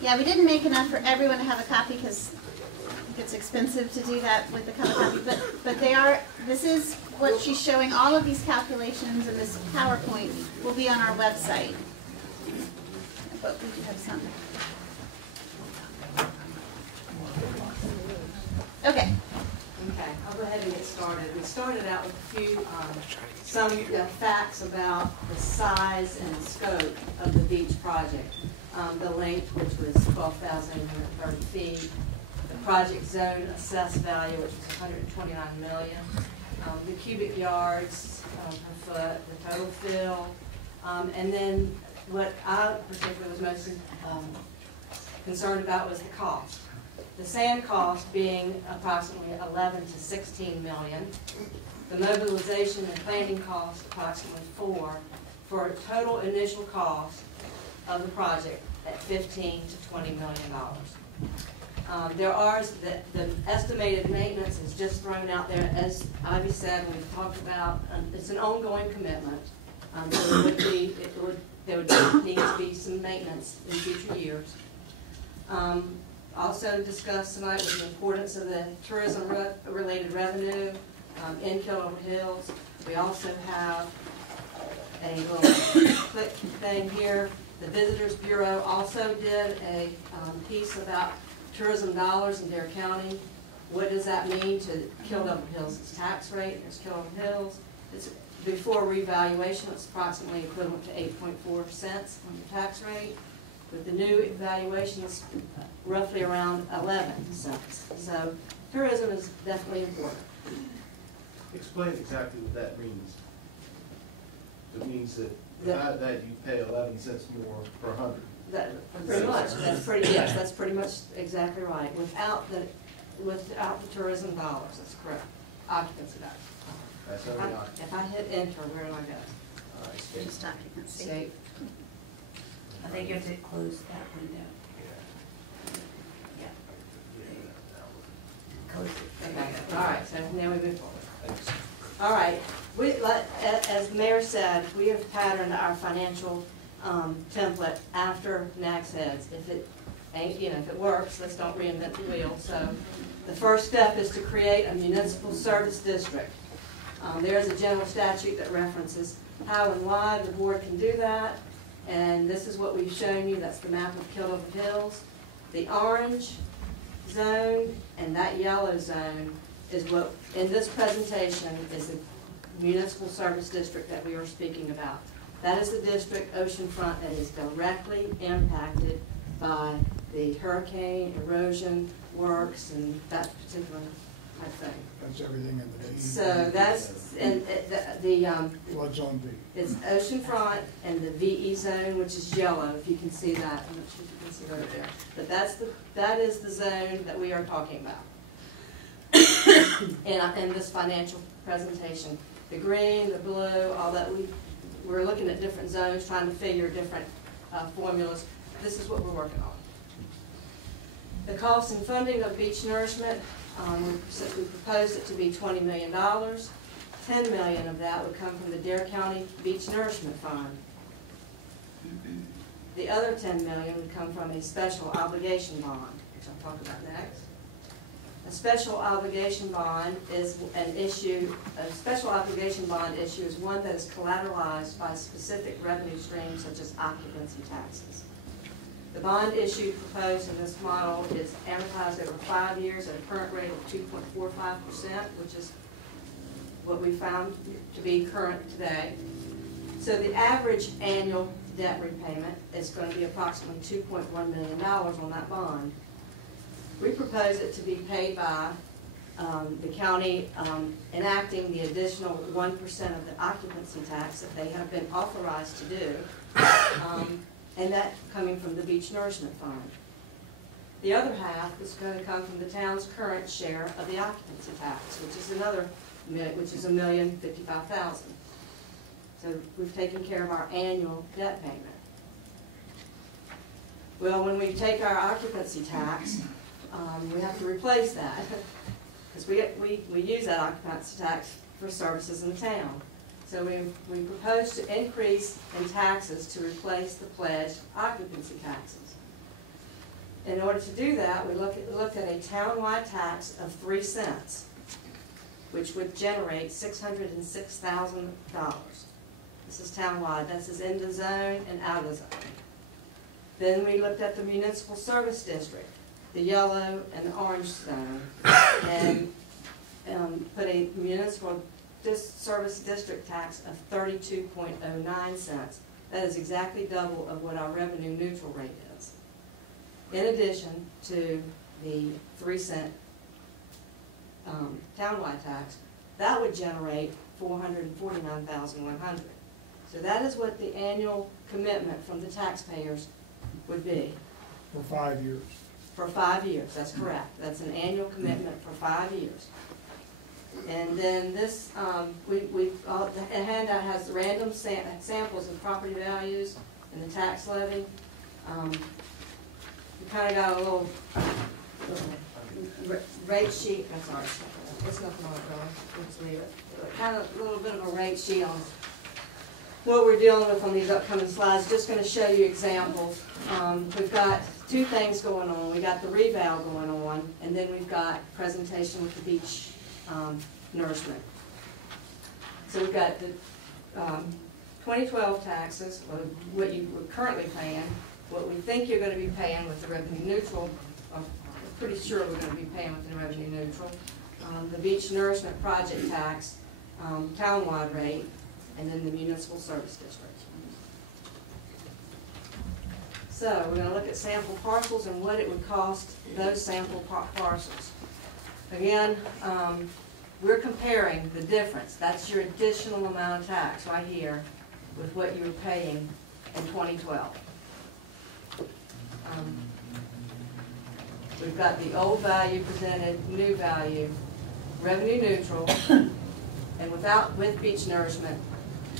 Yeah, we didn't make enough for everyone to have a copy because it's expensive to do that with the color copy, but they are, this is what she's showing. All of these calculations and this PowerPoint will be on our website. But we do have some. Okay. Okay, I'll go ahead and get started. We started out with a few, some facts about the size and scope of the beach project. The length, which was 12,830 feet. The project zone assessed value, which was 129 million. The cubic yards per foot, the total fill, and then what I particularly was most concerned about was the cost. The sand cost being approximately 11 to 16 million. The mobilization and planning cost approximately 4, for a total initial cost of the project at 15 to 20 million dollars. There are the estimated maintenance is just thrown out there. As Ivy said, we've talked about. It's an ongoing commitment. So there would need to be some maintenance in future years. Also discussed tonight was the importance of the tourism-related revenue in Kildover Hills. We also have a little click thing here. The Visitors Bureau also did a piece about tourism dollars in Dare County. What does that mean to Kildover Hills? It's tax rate. There's Kildover Hills. It's before revaluation. It's approximately equivalent to 8.4 cents on the tax rate. With the new evaluation, it's roughly around 11 cents. So tourism is definitely important. Explain exactly what that means. It means that without that you pay 11 cents more per 100. Pretty much. That's pretty. Yes, that's pretty much exactly right. Without without the tourism dollars, that's correct. Occupancy dollars. That's every occupancy. If I hit enter, where do I go? Just occupancy. Escape. I think you have to close that window. Yeah. Close it. Okay, all right, so now we move forward. All right, as the mayor said, we have patterned our financial template after NAC's heads. If it ain't, if it works, let's don't reinvent the wheel. So the first step is to create a municipal service district. There's a general statute that references how and why the board can do that. And this is what we've shown you. That's the map of Kill Over Hills. The orange zone and that yellow zone is what, in this presentation, is the municipal service district that we are speaking about. That is the district oceanfront that is directly impacted by the hurricane, erosion works, and that particular type thing. That's everything in the DEP. So that's, and the Flood zone B. it's oceanfront and the VE zone, which is yellow, if you can see that. I'm not sure if you can see right there. But that is the zone that we are talking about in this financial presentation. The green, the blue, all that, we're looking at different zones, trying to figure different formulas. This is what we're working on. The cost and funding of beach nourishment, we proposed it to be $20 million. $10 million of that would come from the Dare County Beach Nourishment Fund. The other $10 million would come from a special obligation bond, which I'll talk about next. A special obligation bond is an issue, a special obligation bond issue is one that is collateralized by specific revenue streams such as occupancy taxes. The bond issue proposed in this model is amortized over 5 years at a current rate of 2.45%, which is what we found to be current today. So the average annual debt repayment is going to be approximately $2.1 million on that bond. We propose it to be paid by the county enacting the additional 1% of the occupancy tax that they have been authorized to do, and that coming from the Beach Nourishment Fund. The other half is going to come from the town's current share of the occupancy tax, which is $1,055,000. So we've taken care of our annual debt payment. Well, when we take our occupancy tax, we have to replace that because we use that occupancy tax for services in the town. So we propose to increase in taxes to replace the pledged occupancy taxes. In order to do that, we looked at a townwide tax of 3 cents, which would generate $606,000. This is townwide. This is in the zone and out of the zone. Then we looked at the municipal service district, the yellow and the orange zone, and put a municipal service district tax of 32.09 cents. That is exactly double of what our revenue neutral rate is. In addition to the 3 cent townwide tax, that would generate $449,100. So that is what the annual commitment from the taxpayers would be. For 5 years. For 5 years, that's correct. That's an annual commitment for 5 years. And then this, the handout has random samples of property values and the tax levy. We kind of got a little rate sheet. I'm sorry, it's nothing on it really. Let's leave it. Kind of a little bit of a rate sheet on what we're dealing with on these upcoming slides. Just going to show you examples. We've got 2 things going on. We got the reval going on, and then we've got presentation with the beach nourishment. So we've got the 2012 taxes, what you were currently paying, what we think you're going to be paying with the revenue neutral. I'm pretty sure we're going to be paying with the revenue neutral. The beach nourishment project tax, townwide rate, and then the municipal service district. So we're going to look at sample parcels and what it would cost those sample parcels. Again, we're comparing the difference. That's your additional amount of tax right here with what you were paying in 2012. We've got the old value presented, new value, revenue neutral, and with beach nourishment,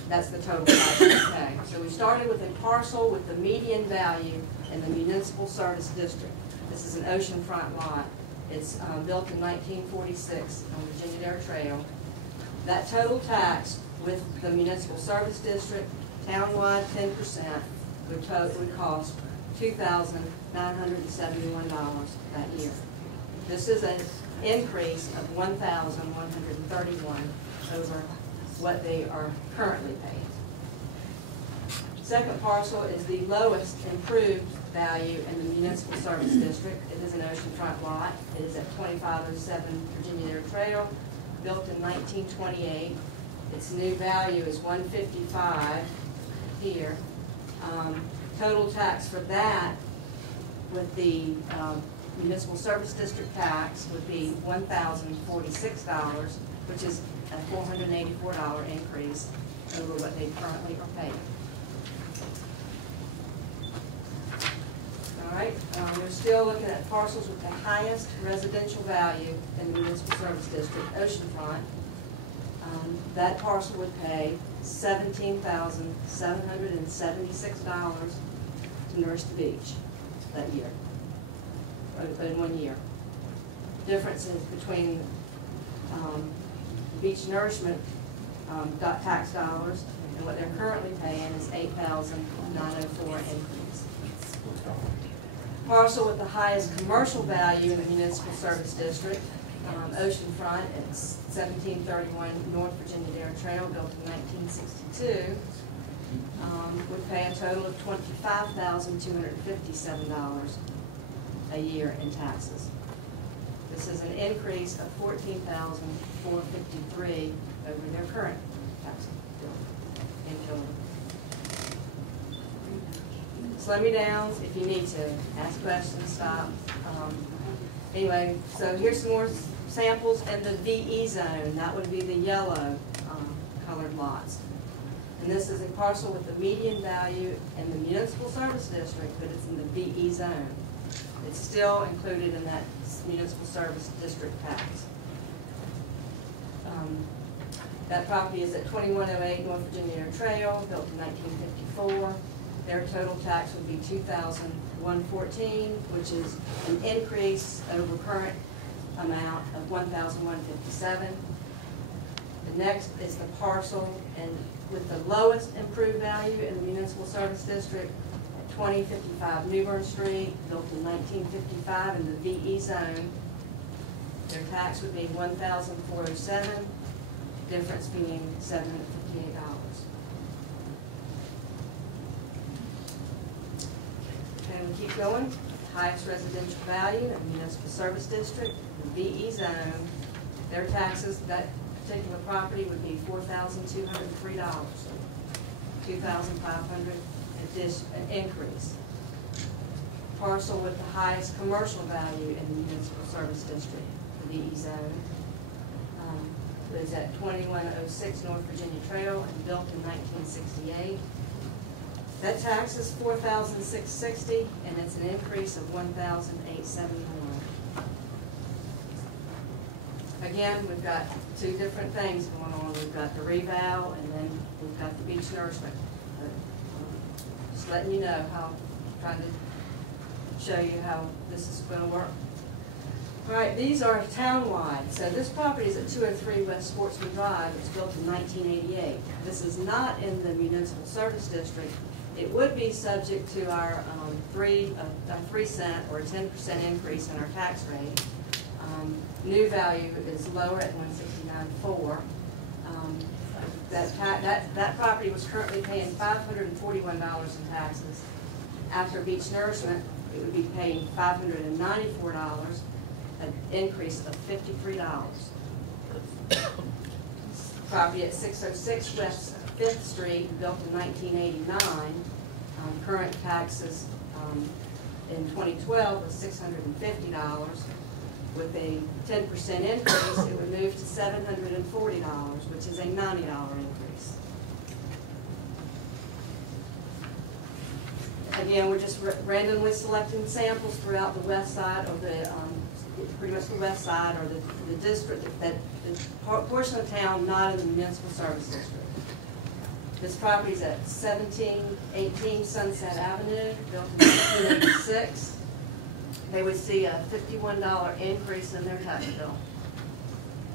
that's the total tax we pay. So we started with a parcel with the median value in the municipal service district. This is an oceanfront lot. It's built in 1946 on Virginia Dare Trail. That total tax with the municipal service district, townwide 10%, would cost $2,971 that year. This is an increase of $1,131 over what they are currently paying. Second parcel is the lowest improved value in the municipal service district. It is an oceanfront lot. It is at 2507 Virginia Dare Trail, built in 1928. Its new value is $155 here. Total tax for that with the municipal service district tax would be $1,046, which is a $484 increase over what they currently are paying. All right, we're still looking at parcels with the highest residential value in the municipal service district, oceanfront. That parcel would pay $17,776 to nourish the beach that year, in 1 year. Differences between beach nourishment tax dollars and what they're currently paying is $8,904 increase. Parcel with the highest commercial value in the municipal service district, oceanfront, it's 1731 North Virginia Dare Trail, built in 1962, would pay a total of $25,257 a year in taxes. This is an increase of $14,453 over their current tax bill in Killeen. Slow me down if you need to. Ask questions, stop. Anyway, so here's some more samples in the VE zone. That would be the yellow colored lots. And this is a parcel with the median value in the municipal service district, but it's in the VE zone. It's still included in that municipal service district tax. That property is at 2108 North Virginia Dare Trail, built in 1954. Their total tax would be $2,114, which is an increase over current amount of $1,157. The next is the parcel and with the lowest improved value in the municipal service district at 2055 Newbern Street, built in 1955 in the VE zone. Their tax would be $1,407, difference being $758. And we keep going. Highest residential value in the municipal service district, the VE zone. Their taxes, that particular property would be $4,203, $2,500 increase. Parcel with the highest commercial value in the municipal service district, the VE zone, is at 2106 North Virginia Trail and built in 1968. That tax is $4,660, and it's an increase of $1,871. Again, we've got two different things going on. We've got the reval, and then we've got the beach nourishment. Just letting you know how, trying to show you how this is going to work. All right, these are townwide. So this property is at 203 West Sportsman Drive. It's built in 1988. This is not in the municipal service district. It would be subject to our 3 cent or 10% increase in our tax rate. New value is lower at $169.4. That property was currently paying $541 in taxes. After beach nourishment, it would be paying $594, an increase of $53. Property at 606 West 5th Street, built in 1989. Current taxes in 2012 was $650. With a 10% increase, it would move to $740, which is a $90 increase. Again, we're just randomly selecting samples throughout the west side, or the, pretty much the west side, or the district, the portion of town not in the municipal service district. This property is at 1718 Sunset Avenue, built in 1986. They would see a $51 increase in their tax bill.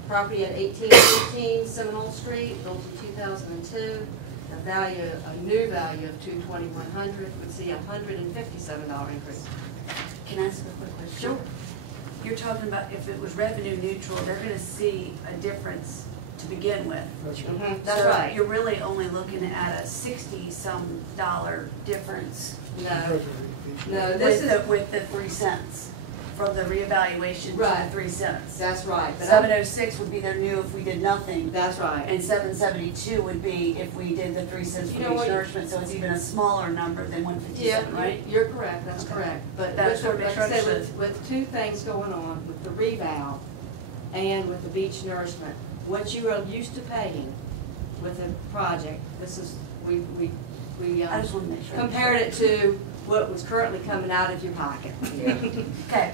Property at 1815 Seminole Street, built in 2002. A new value of $221,100 would see a $157 increase. Can I ask a quick question? Sure. You're talking about if it was revenue neutral, they're going to see a difference to begin with. That's right. Mm-hmm. That's so right. You're really only looking at a $60-some difference. No. No, this is with the 3 cents from the reevaluation right. to the 3 cents. That's right. But 706 would be their new if we did nothing. That's right. And 772 would be if we did the 3 cents for each nourishment. So it's even a smaller number than 157, right? You're correct. That's correct. But that's what like I said, with two things going on, with the revow and with the beach nourishment, what you are used to paying with a project, this is we I just want to make sure compared it to what was currently coming out of your pocket. Yeah. Okay.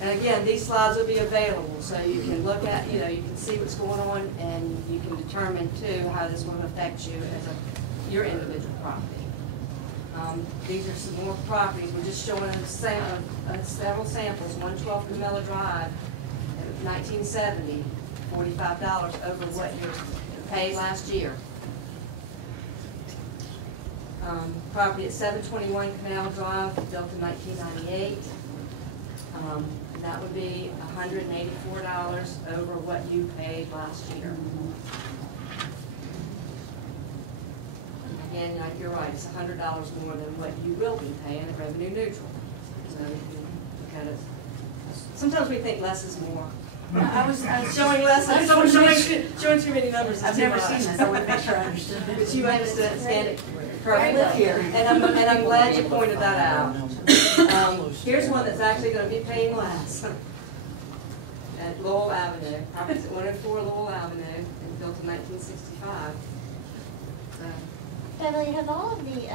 And again, these slides will be available, so you can look at, you can see what's going on, and you can determine too how this will affect you as your individual property. These are some more properties. We're just showing several samples. 112 Camilla Drive, 1970, $45 over what you paid last year. Property at 721 Canal Drive, built in 1998. That would be $184 over what you paid last year. Again, you're right, it's $100 more than what you will be paying at revenue neutral. So you can look at it. Sometimes we think less is more. I was showing less. Showing too many numbers. I've never seen this. I want to make sure I understood. But you understand it perfectly here, and I'm glad you pointed that out. Here's one that's actually going to be paying less at Lowell Avenue. Property's at 104 Lowell Avenue, and built in 1965. Beverly, have all of the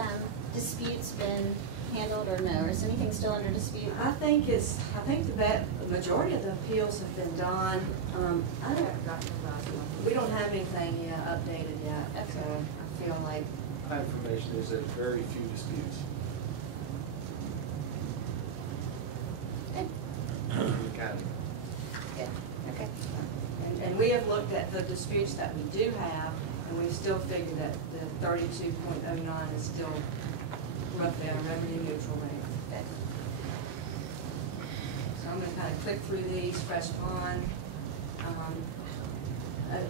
disputes been handled or no? Or is anything still under dispute? I think the majority of the appeals have been done. I never got to the last one. We don't have anything yet updated yet, so I feel like my information is there's very few disputes. Yeah. Okay. And we have looked at the disputes that we do have, and we still figure that the 32.09 is still roughly on a revenue neutral rate. Okay. So I'm going to kind of click through these, fresh on.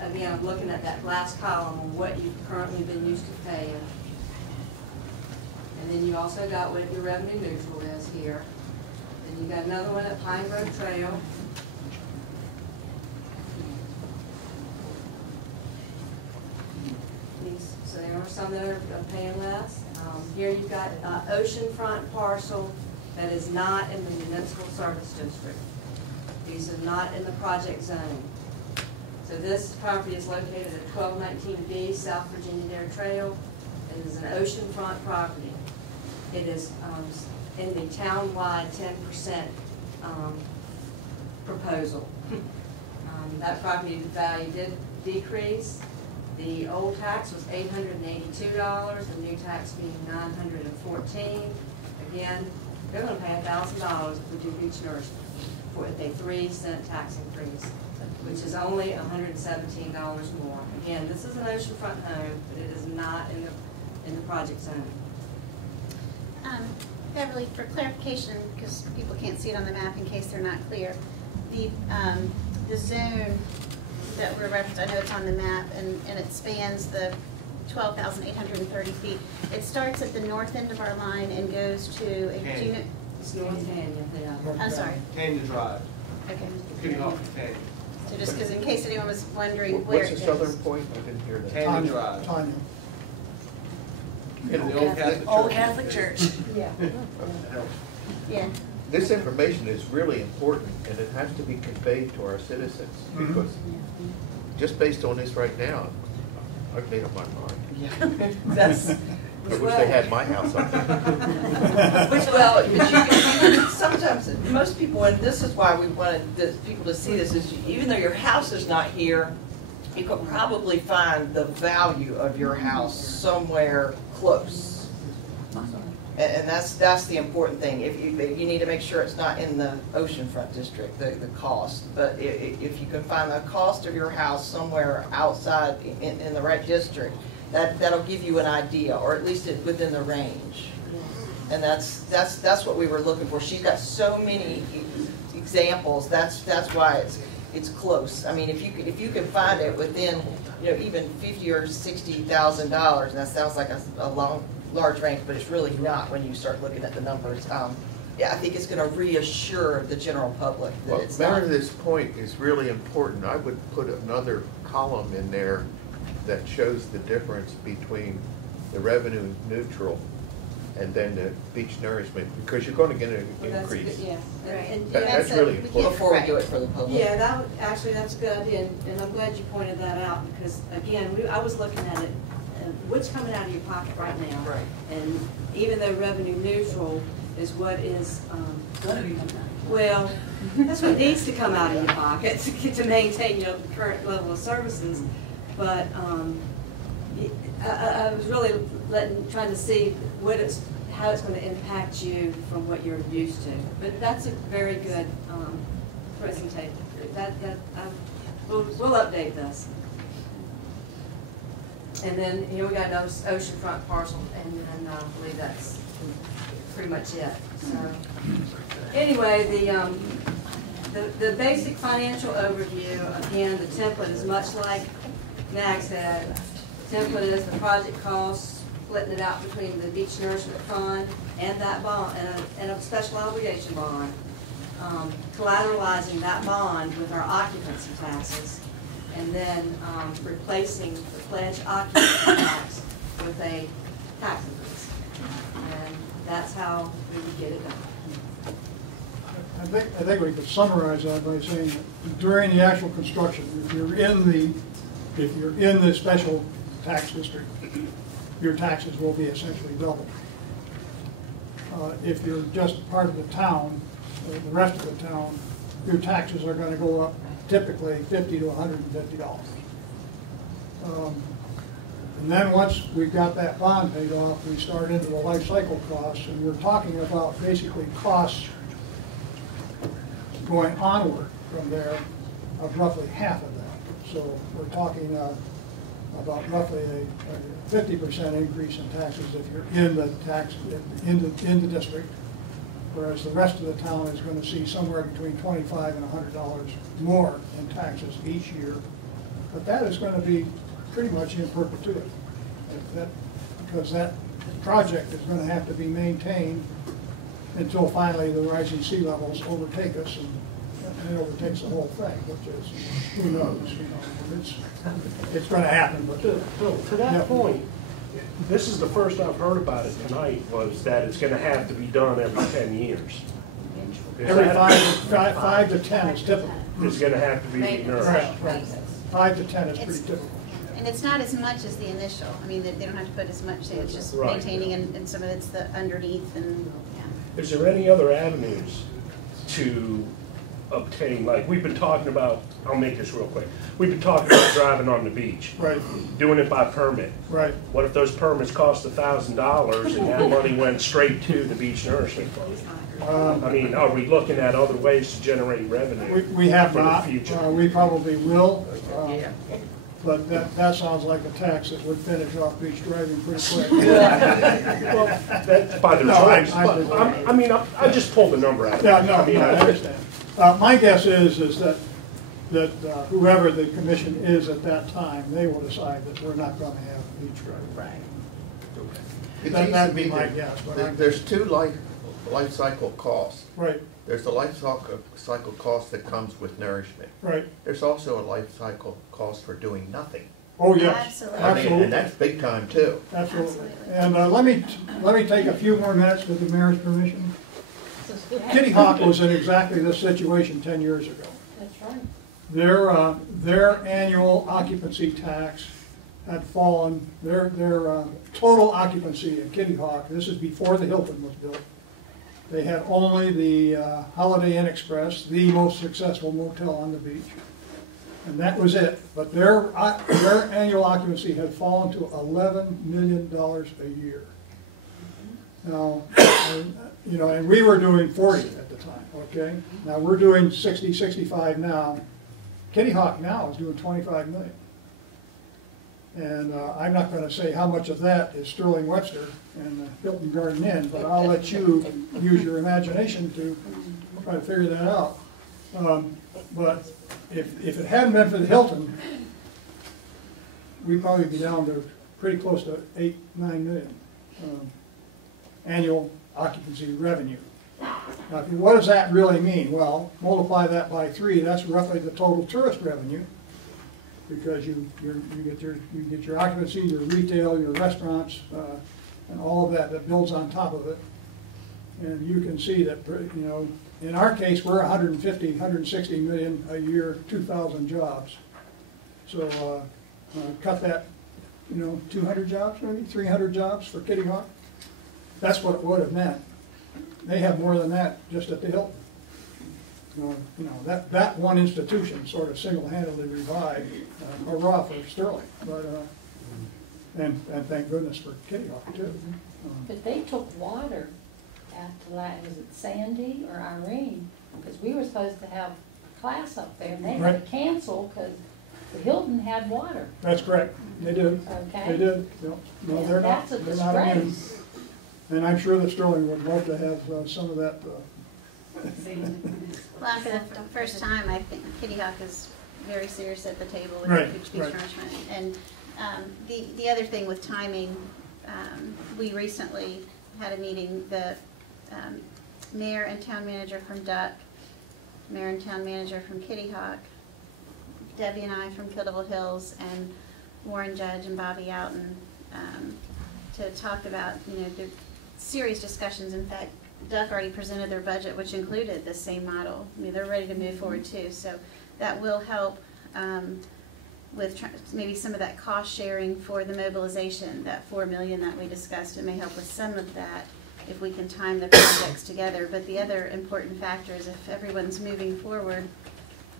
Again, I'm looking at that last column on what you've currently been used to paying. And then you also got what your revenue neutral is here. Then you got another one at Pine Grove Trail. So there are some that are paying less. Here you've got oceanfront parcel that is not in the municipal service district. These are not in the project zone. So this property is located at 1219B South Virginia Dare Trail. It is an oceanfront property. It is in the town-wide 10% proposal. That property value did decrease. The old tax was $882, the new tax being $914. Again, they're going to pay $1,000 if we do beach nourishment for a 3-cent tax increase, which is only $117 more. Again, this is an oceanfront home, but it is not in the project zone. Beverly, for clarification, because people can't see it on the map in case they're not clear, the zone that we're referencing, I know it's on the map, and it spans the 12,830 feet. It starts at the north end of our line and goes to a Canyon. It's North Canyon, yeah. I'm sorry. Canyon Drive. Okay. Getting off the Canyon. So just because in case anyone was wondering where it What's goes. the southern point? I didn't hear that. Canyon Drive. Tanya. In the Old Catholic Church. Yeah. Yeah. This information is really important, and it has to be conveyed to our citizens, because just based on this right now, I've made up my mind. Yeah, that's I wish they had my house up there. Which, well, but you can, sometimes, most people, and this is why we wanted people to see this, is even though your house is not here, you could probably find the value of your house somewhere close. And that's the important thing. If you need to make sure it's not in the oceanfront district, the cost. But if you can find the cost of your house somewhere outside in the right district, that'll give you an idea, or at least within the range. And that's what we were looking for. She's got so many examples. That's why it's close. I mean, if you can find it within, you know, even $50,000 or $60,000, and that sounds like a large range, but it's really not when you start looking at the numbers. Yeah, I think it's going to reassure the general public that Well, it's not. Meredith's point is really important. I would put another column in there that shows the difference between the revenue neutral and then the beach nourishment, because you're going to get an increase. Yeah, and That's really important. Before we do it for the public. Yeah, that's good, and I'm glad you pointed that out, because again, I was looking at it, what's coming out of your pocket right now. Right. And even though revenue neutral is what is, Gonna be coming out. well, that's what needs to come out of your pocket to maintain your current level of services. But I was really trying to see how it's going to impact you from what you're used to. But that's a very good presentation. We'll update this. And then here we got an oceanfront parcel, and then I believe that's pretty much it. So anyway, the basic financial overview, again, the template is much like Nags Head. The template is the project costs, splitting it out between the beach nourishment fund and that bond, and a special obligation bond, collateralizing that bond with our occupancy taxes, and then replacing the pledged occupancy tax with a tax increase. And that's how we would get it done. I think we could summarize that by saying that during the actual construction, if you're in the special tax district, your taxes will be essentially double. If you're just part of the town, the rest of the town, your taxes are going to go up typically $50 to $150. And then once we've got that bond paid off, we start into the life cycle costs, and we're talking about basically costs going onward from there of roughly half of that. So we're talking about roughly a 50% increase in taxes if you're in the district, whereas the rest of the town is going to see somewhere between $25 and $100 more in taxes each year. But that is going to be pretty much in perpetuity, because that project is going to have to be maintained until finally the rising sea levels overtake us, and it overtakes the whole thing, which is, who knows, it's going to happen. But to that point, this is the first I've heard about it tonight, was that it's going to have to be done every 10 years. Every 5 to 10 is typical. It's going to have to be nourished. Right. 5 to 10 is pretty typical. And it's not as much as the initial. I mean, they don't have to put as much in. It's just maintaining, and some of it's the underneath, and yeah. Is there any other avenues to obtain, like we've been talking about, I'll make this real quick, we've been talking about driving on the beach. Right. Doing it by permit. Right. What if those permits cost $1,000 and that money went straight to the beach nourishment fund? I mean, are we looking at other ways to generate revenue? We have for not. The future? We probably will. But that sounds like a tax that would finish off beach driving pretty quick. Well, that's by the choice. I mean, I just pulled the number out. Yeah, no, I understand. My guess is that whoever the commission is at that time, they will decide that we're not going to have beach driving. Right. That'd be my guess. There's two life cycle costs. Right. There's the life cycle cost that comes with nourishment. Right. There's also a life cycle cost for doing nothing. Oh yes, absolutely. Absolutely. And that's big time too. Absolutely. And let me take a few more minutes with the mayor's permission. Kitty Hawk was in exactly this situation 10 years ago. That's right. Their annual occupancy tax had fallen, their total occupancy in Kitty Hawk, this is before the Hilton was built. They had only the Holiday Inn Express, the most successful motel on the beach. And that was it. But their annual occupancy had fallen to $11 million a year. Now, and we were doing 40 at the time, okay? Now we're doing 60, 65 now. Kitty Hawk now is doing 25 million. And I'm not going to say how much of that is Sterling Webster and the Hilton Garden Inn, but I'll let you use your imagination to try to figure that out. But if it hadn't been for the Hilton, we'd probably be down to pretty close to 8, 9 million annual occupancy revenue. Now, what does that really mean? Well, multiply that by 3. That's roughly the total tourist revenue, because you get your occupancy, your retail, your restaurants, and all of that builds on top of it. And you can see that, in our case, we're 150, 160 million a year, 2,000 jobs. So cut that, 200 jobs, maybe 300 jobs for Kitty Hawk. That's what it would have meant. They have more than that just at the Hilton. That one institution sort of single-handedly revived hurrah for Sterling, but and thank goodness for Kitty Hawk too. But they took water after was it Sandy or Irene? Because we were supposed to have a class up there, and they had to cancel because the Hilton had water. That's correct. They did. Okay. They did. No, they're not. They're not immune. And I'm sure that Sterling would love to have some of that. Well, for the first time, I think Kitty Hawk is very serious at the table with beach nourishment. And the other thing with timing, we recently had a meeting. The mayor and town manager from Duck, mayor and town manager from Kitty Hawk, Debbie and I from Kildeville Hills, and Warren Judge and Bobby Outen to talk about the serious discussions. In fact, Duck already presented their budget, which included the same model. I mean, they're ready to move forward too. So that will help with maybe some of that cost sharing for the mobilization, that $4 million that we discussed. It may help with some of that if we can time the projects together. But the other important factor is if everyone's moving forward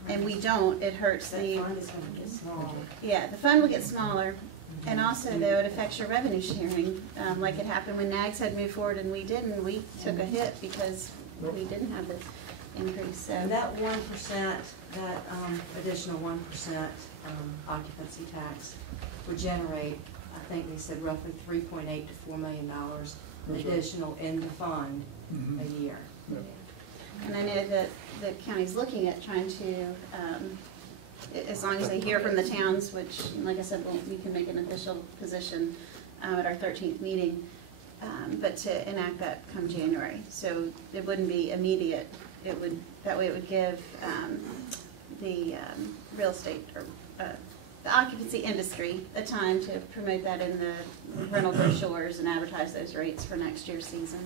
and we don't, it hurts the fund is going to get smaller. Yeah, the fund will get smaller. And also, though, it affects your revenue sharing, like it happened when NAGS had moved forward and we didn't. We took a hit because we didn't have the increase. So and that 1%, that additional 1% occupancy tax would generate, I think they said, roughly $3.8 to $4 million additional in the fund a year. Yep. And I know that the county's looking at trying to, as long as they hear from the towns, which, like I said, we can make an official position at our 13th meeting, but to enact that come January. So it wouldn't be immediate. That way it would give the real estate or the occupancy industry the time to promote that in the rental brochures and advertise those rates for next year's season.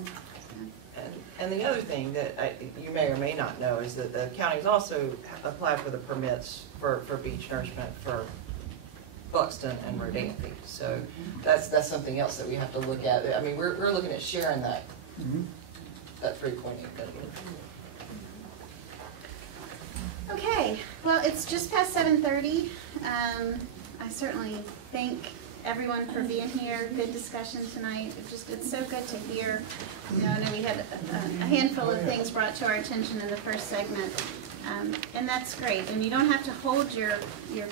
And the other thing that you may or may not know is that the county's also applied for the permits for beach nourishment for Buxton and Rodanthe. So that's something else that we have to look at. I mean, we're looking at sharing that that $3.8 billion. Okay, well, it's just past 7:30. I certainly thank everyone for being here. Good discussion tonight. It's so good to hear. I know we had a handful of things brought to our attention in the first segment, and that's great. And you don't have to hold your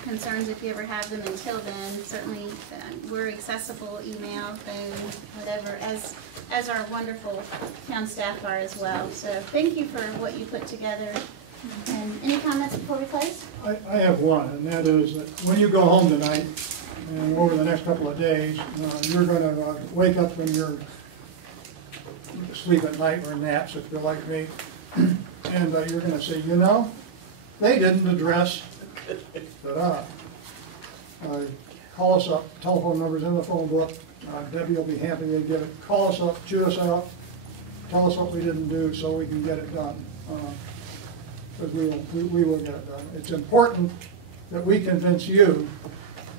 concerns if you ever have them until then. Certainly, we're accessible, email, phone, whatever, as our wonderful town staff are as well. So thank you for what you put together. And any comments before we close? I have one, and that is that when you go home tonight, and over the next couple of days, you're going to wake up from your sleep at night or naps, if you're like me, and you're going to say, they didn't address call us up. Telephone number's in the phone book. Debbie will be happy to give it. Call us up, chew us out, tell us what we didn't do so we can get it done. Because we will get it done. It's important that we convince you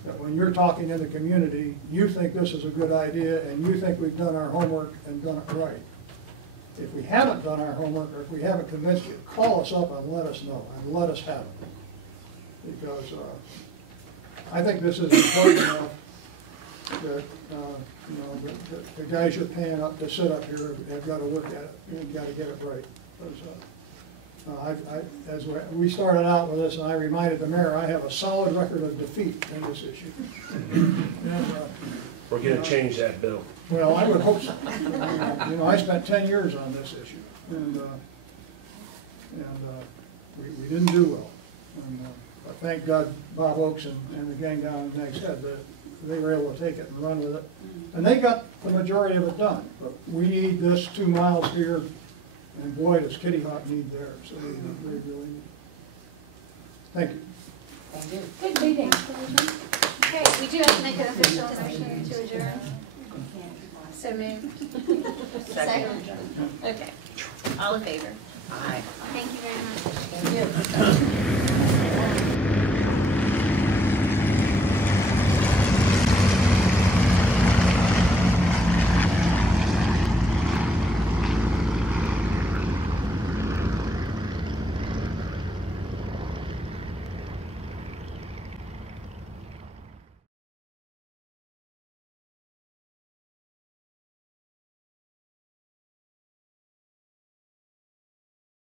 that when you're talking in the community, you think this is a good idea and you think we've done our homework and done it right. If we haven't done our homework, or if we haven't convinced you, call us up and let us know, and let us have it. Because I think this is important enough that, you know, the guys you're paying up to sit up here have got to work at it. You've got to get it right. As we started out with this, and I reminded the mayor, I have a solid record of defeat in this issue. We're going to change that, Bill. Well, I would hope so. You know, I spent 10 years on this issue, and we didn't do well. And thank God Bob Oakes and the gang down in Nags Head that they were able to take it and run with it. And they got the majority of it done. But we need this 2 miles here, and boy, does Kitty Hawk need there. So they really need it. Thank you. Thank you. Good meeting. Okay, we do have to make an official motion to adjourn. So moved. Second. Okay. All in favor? Aye. Thank you very much. Thank you.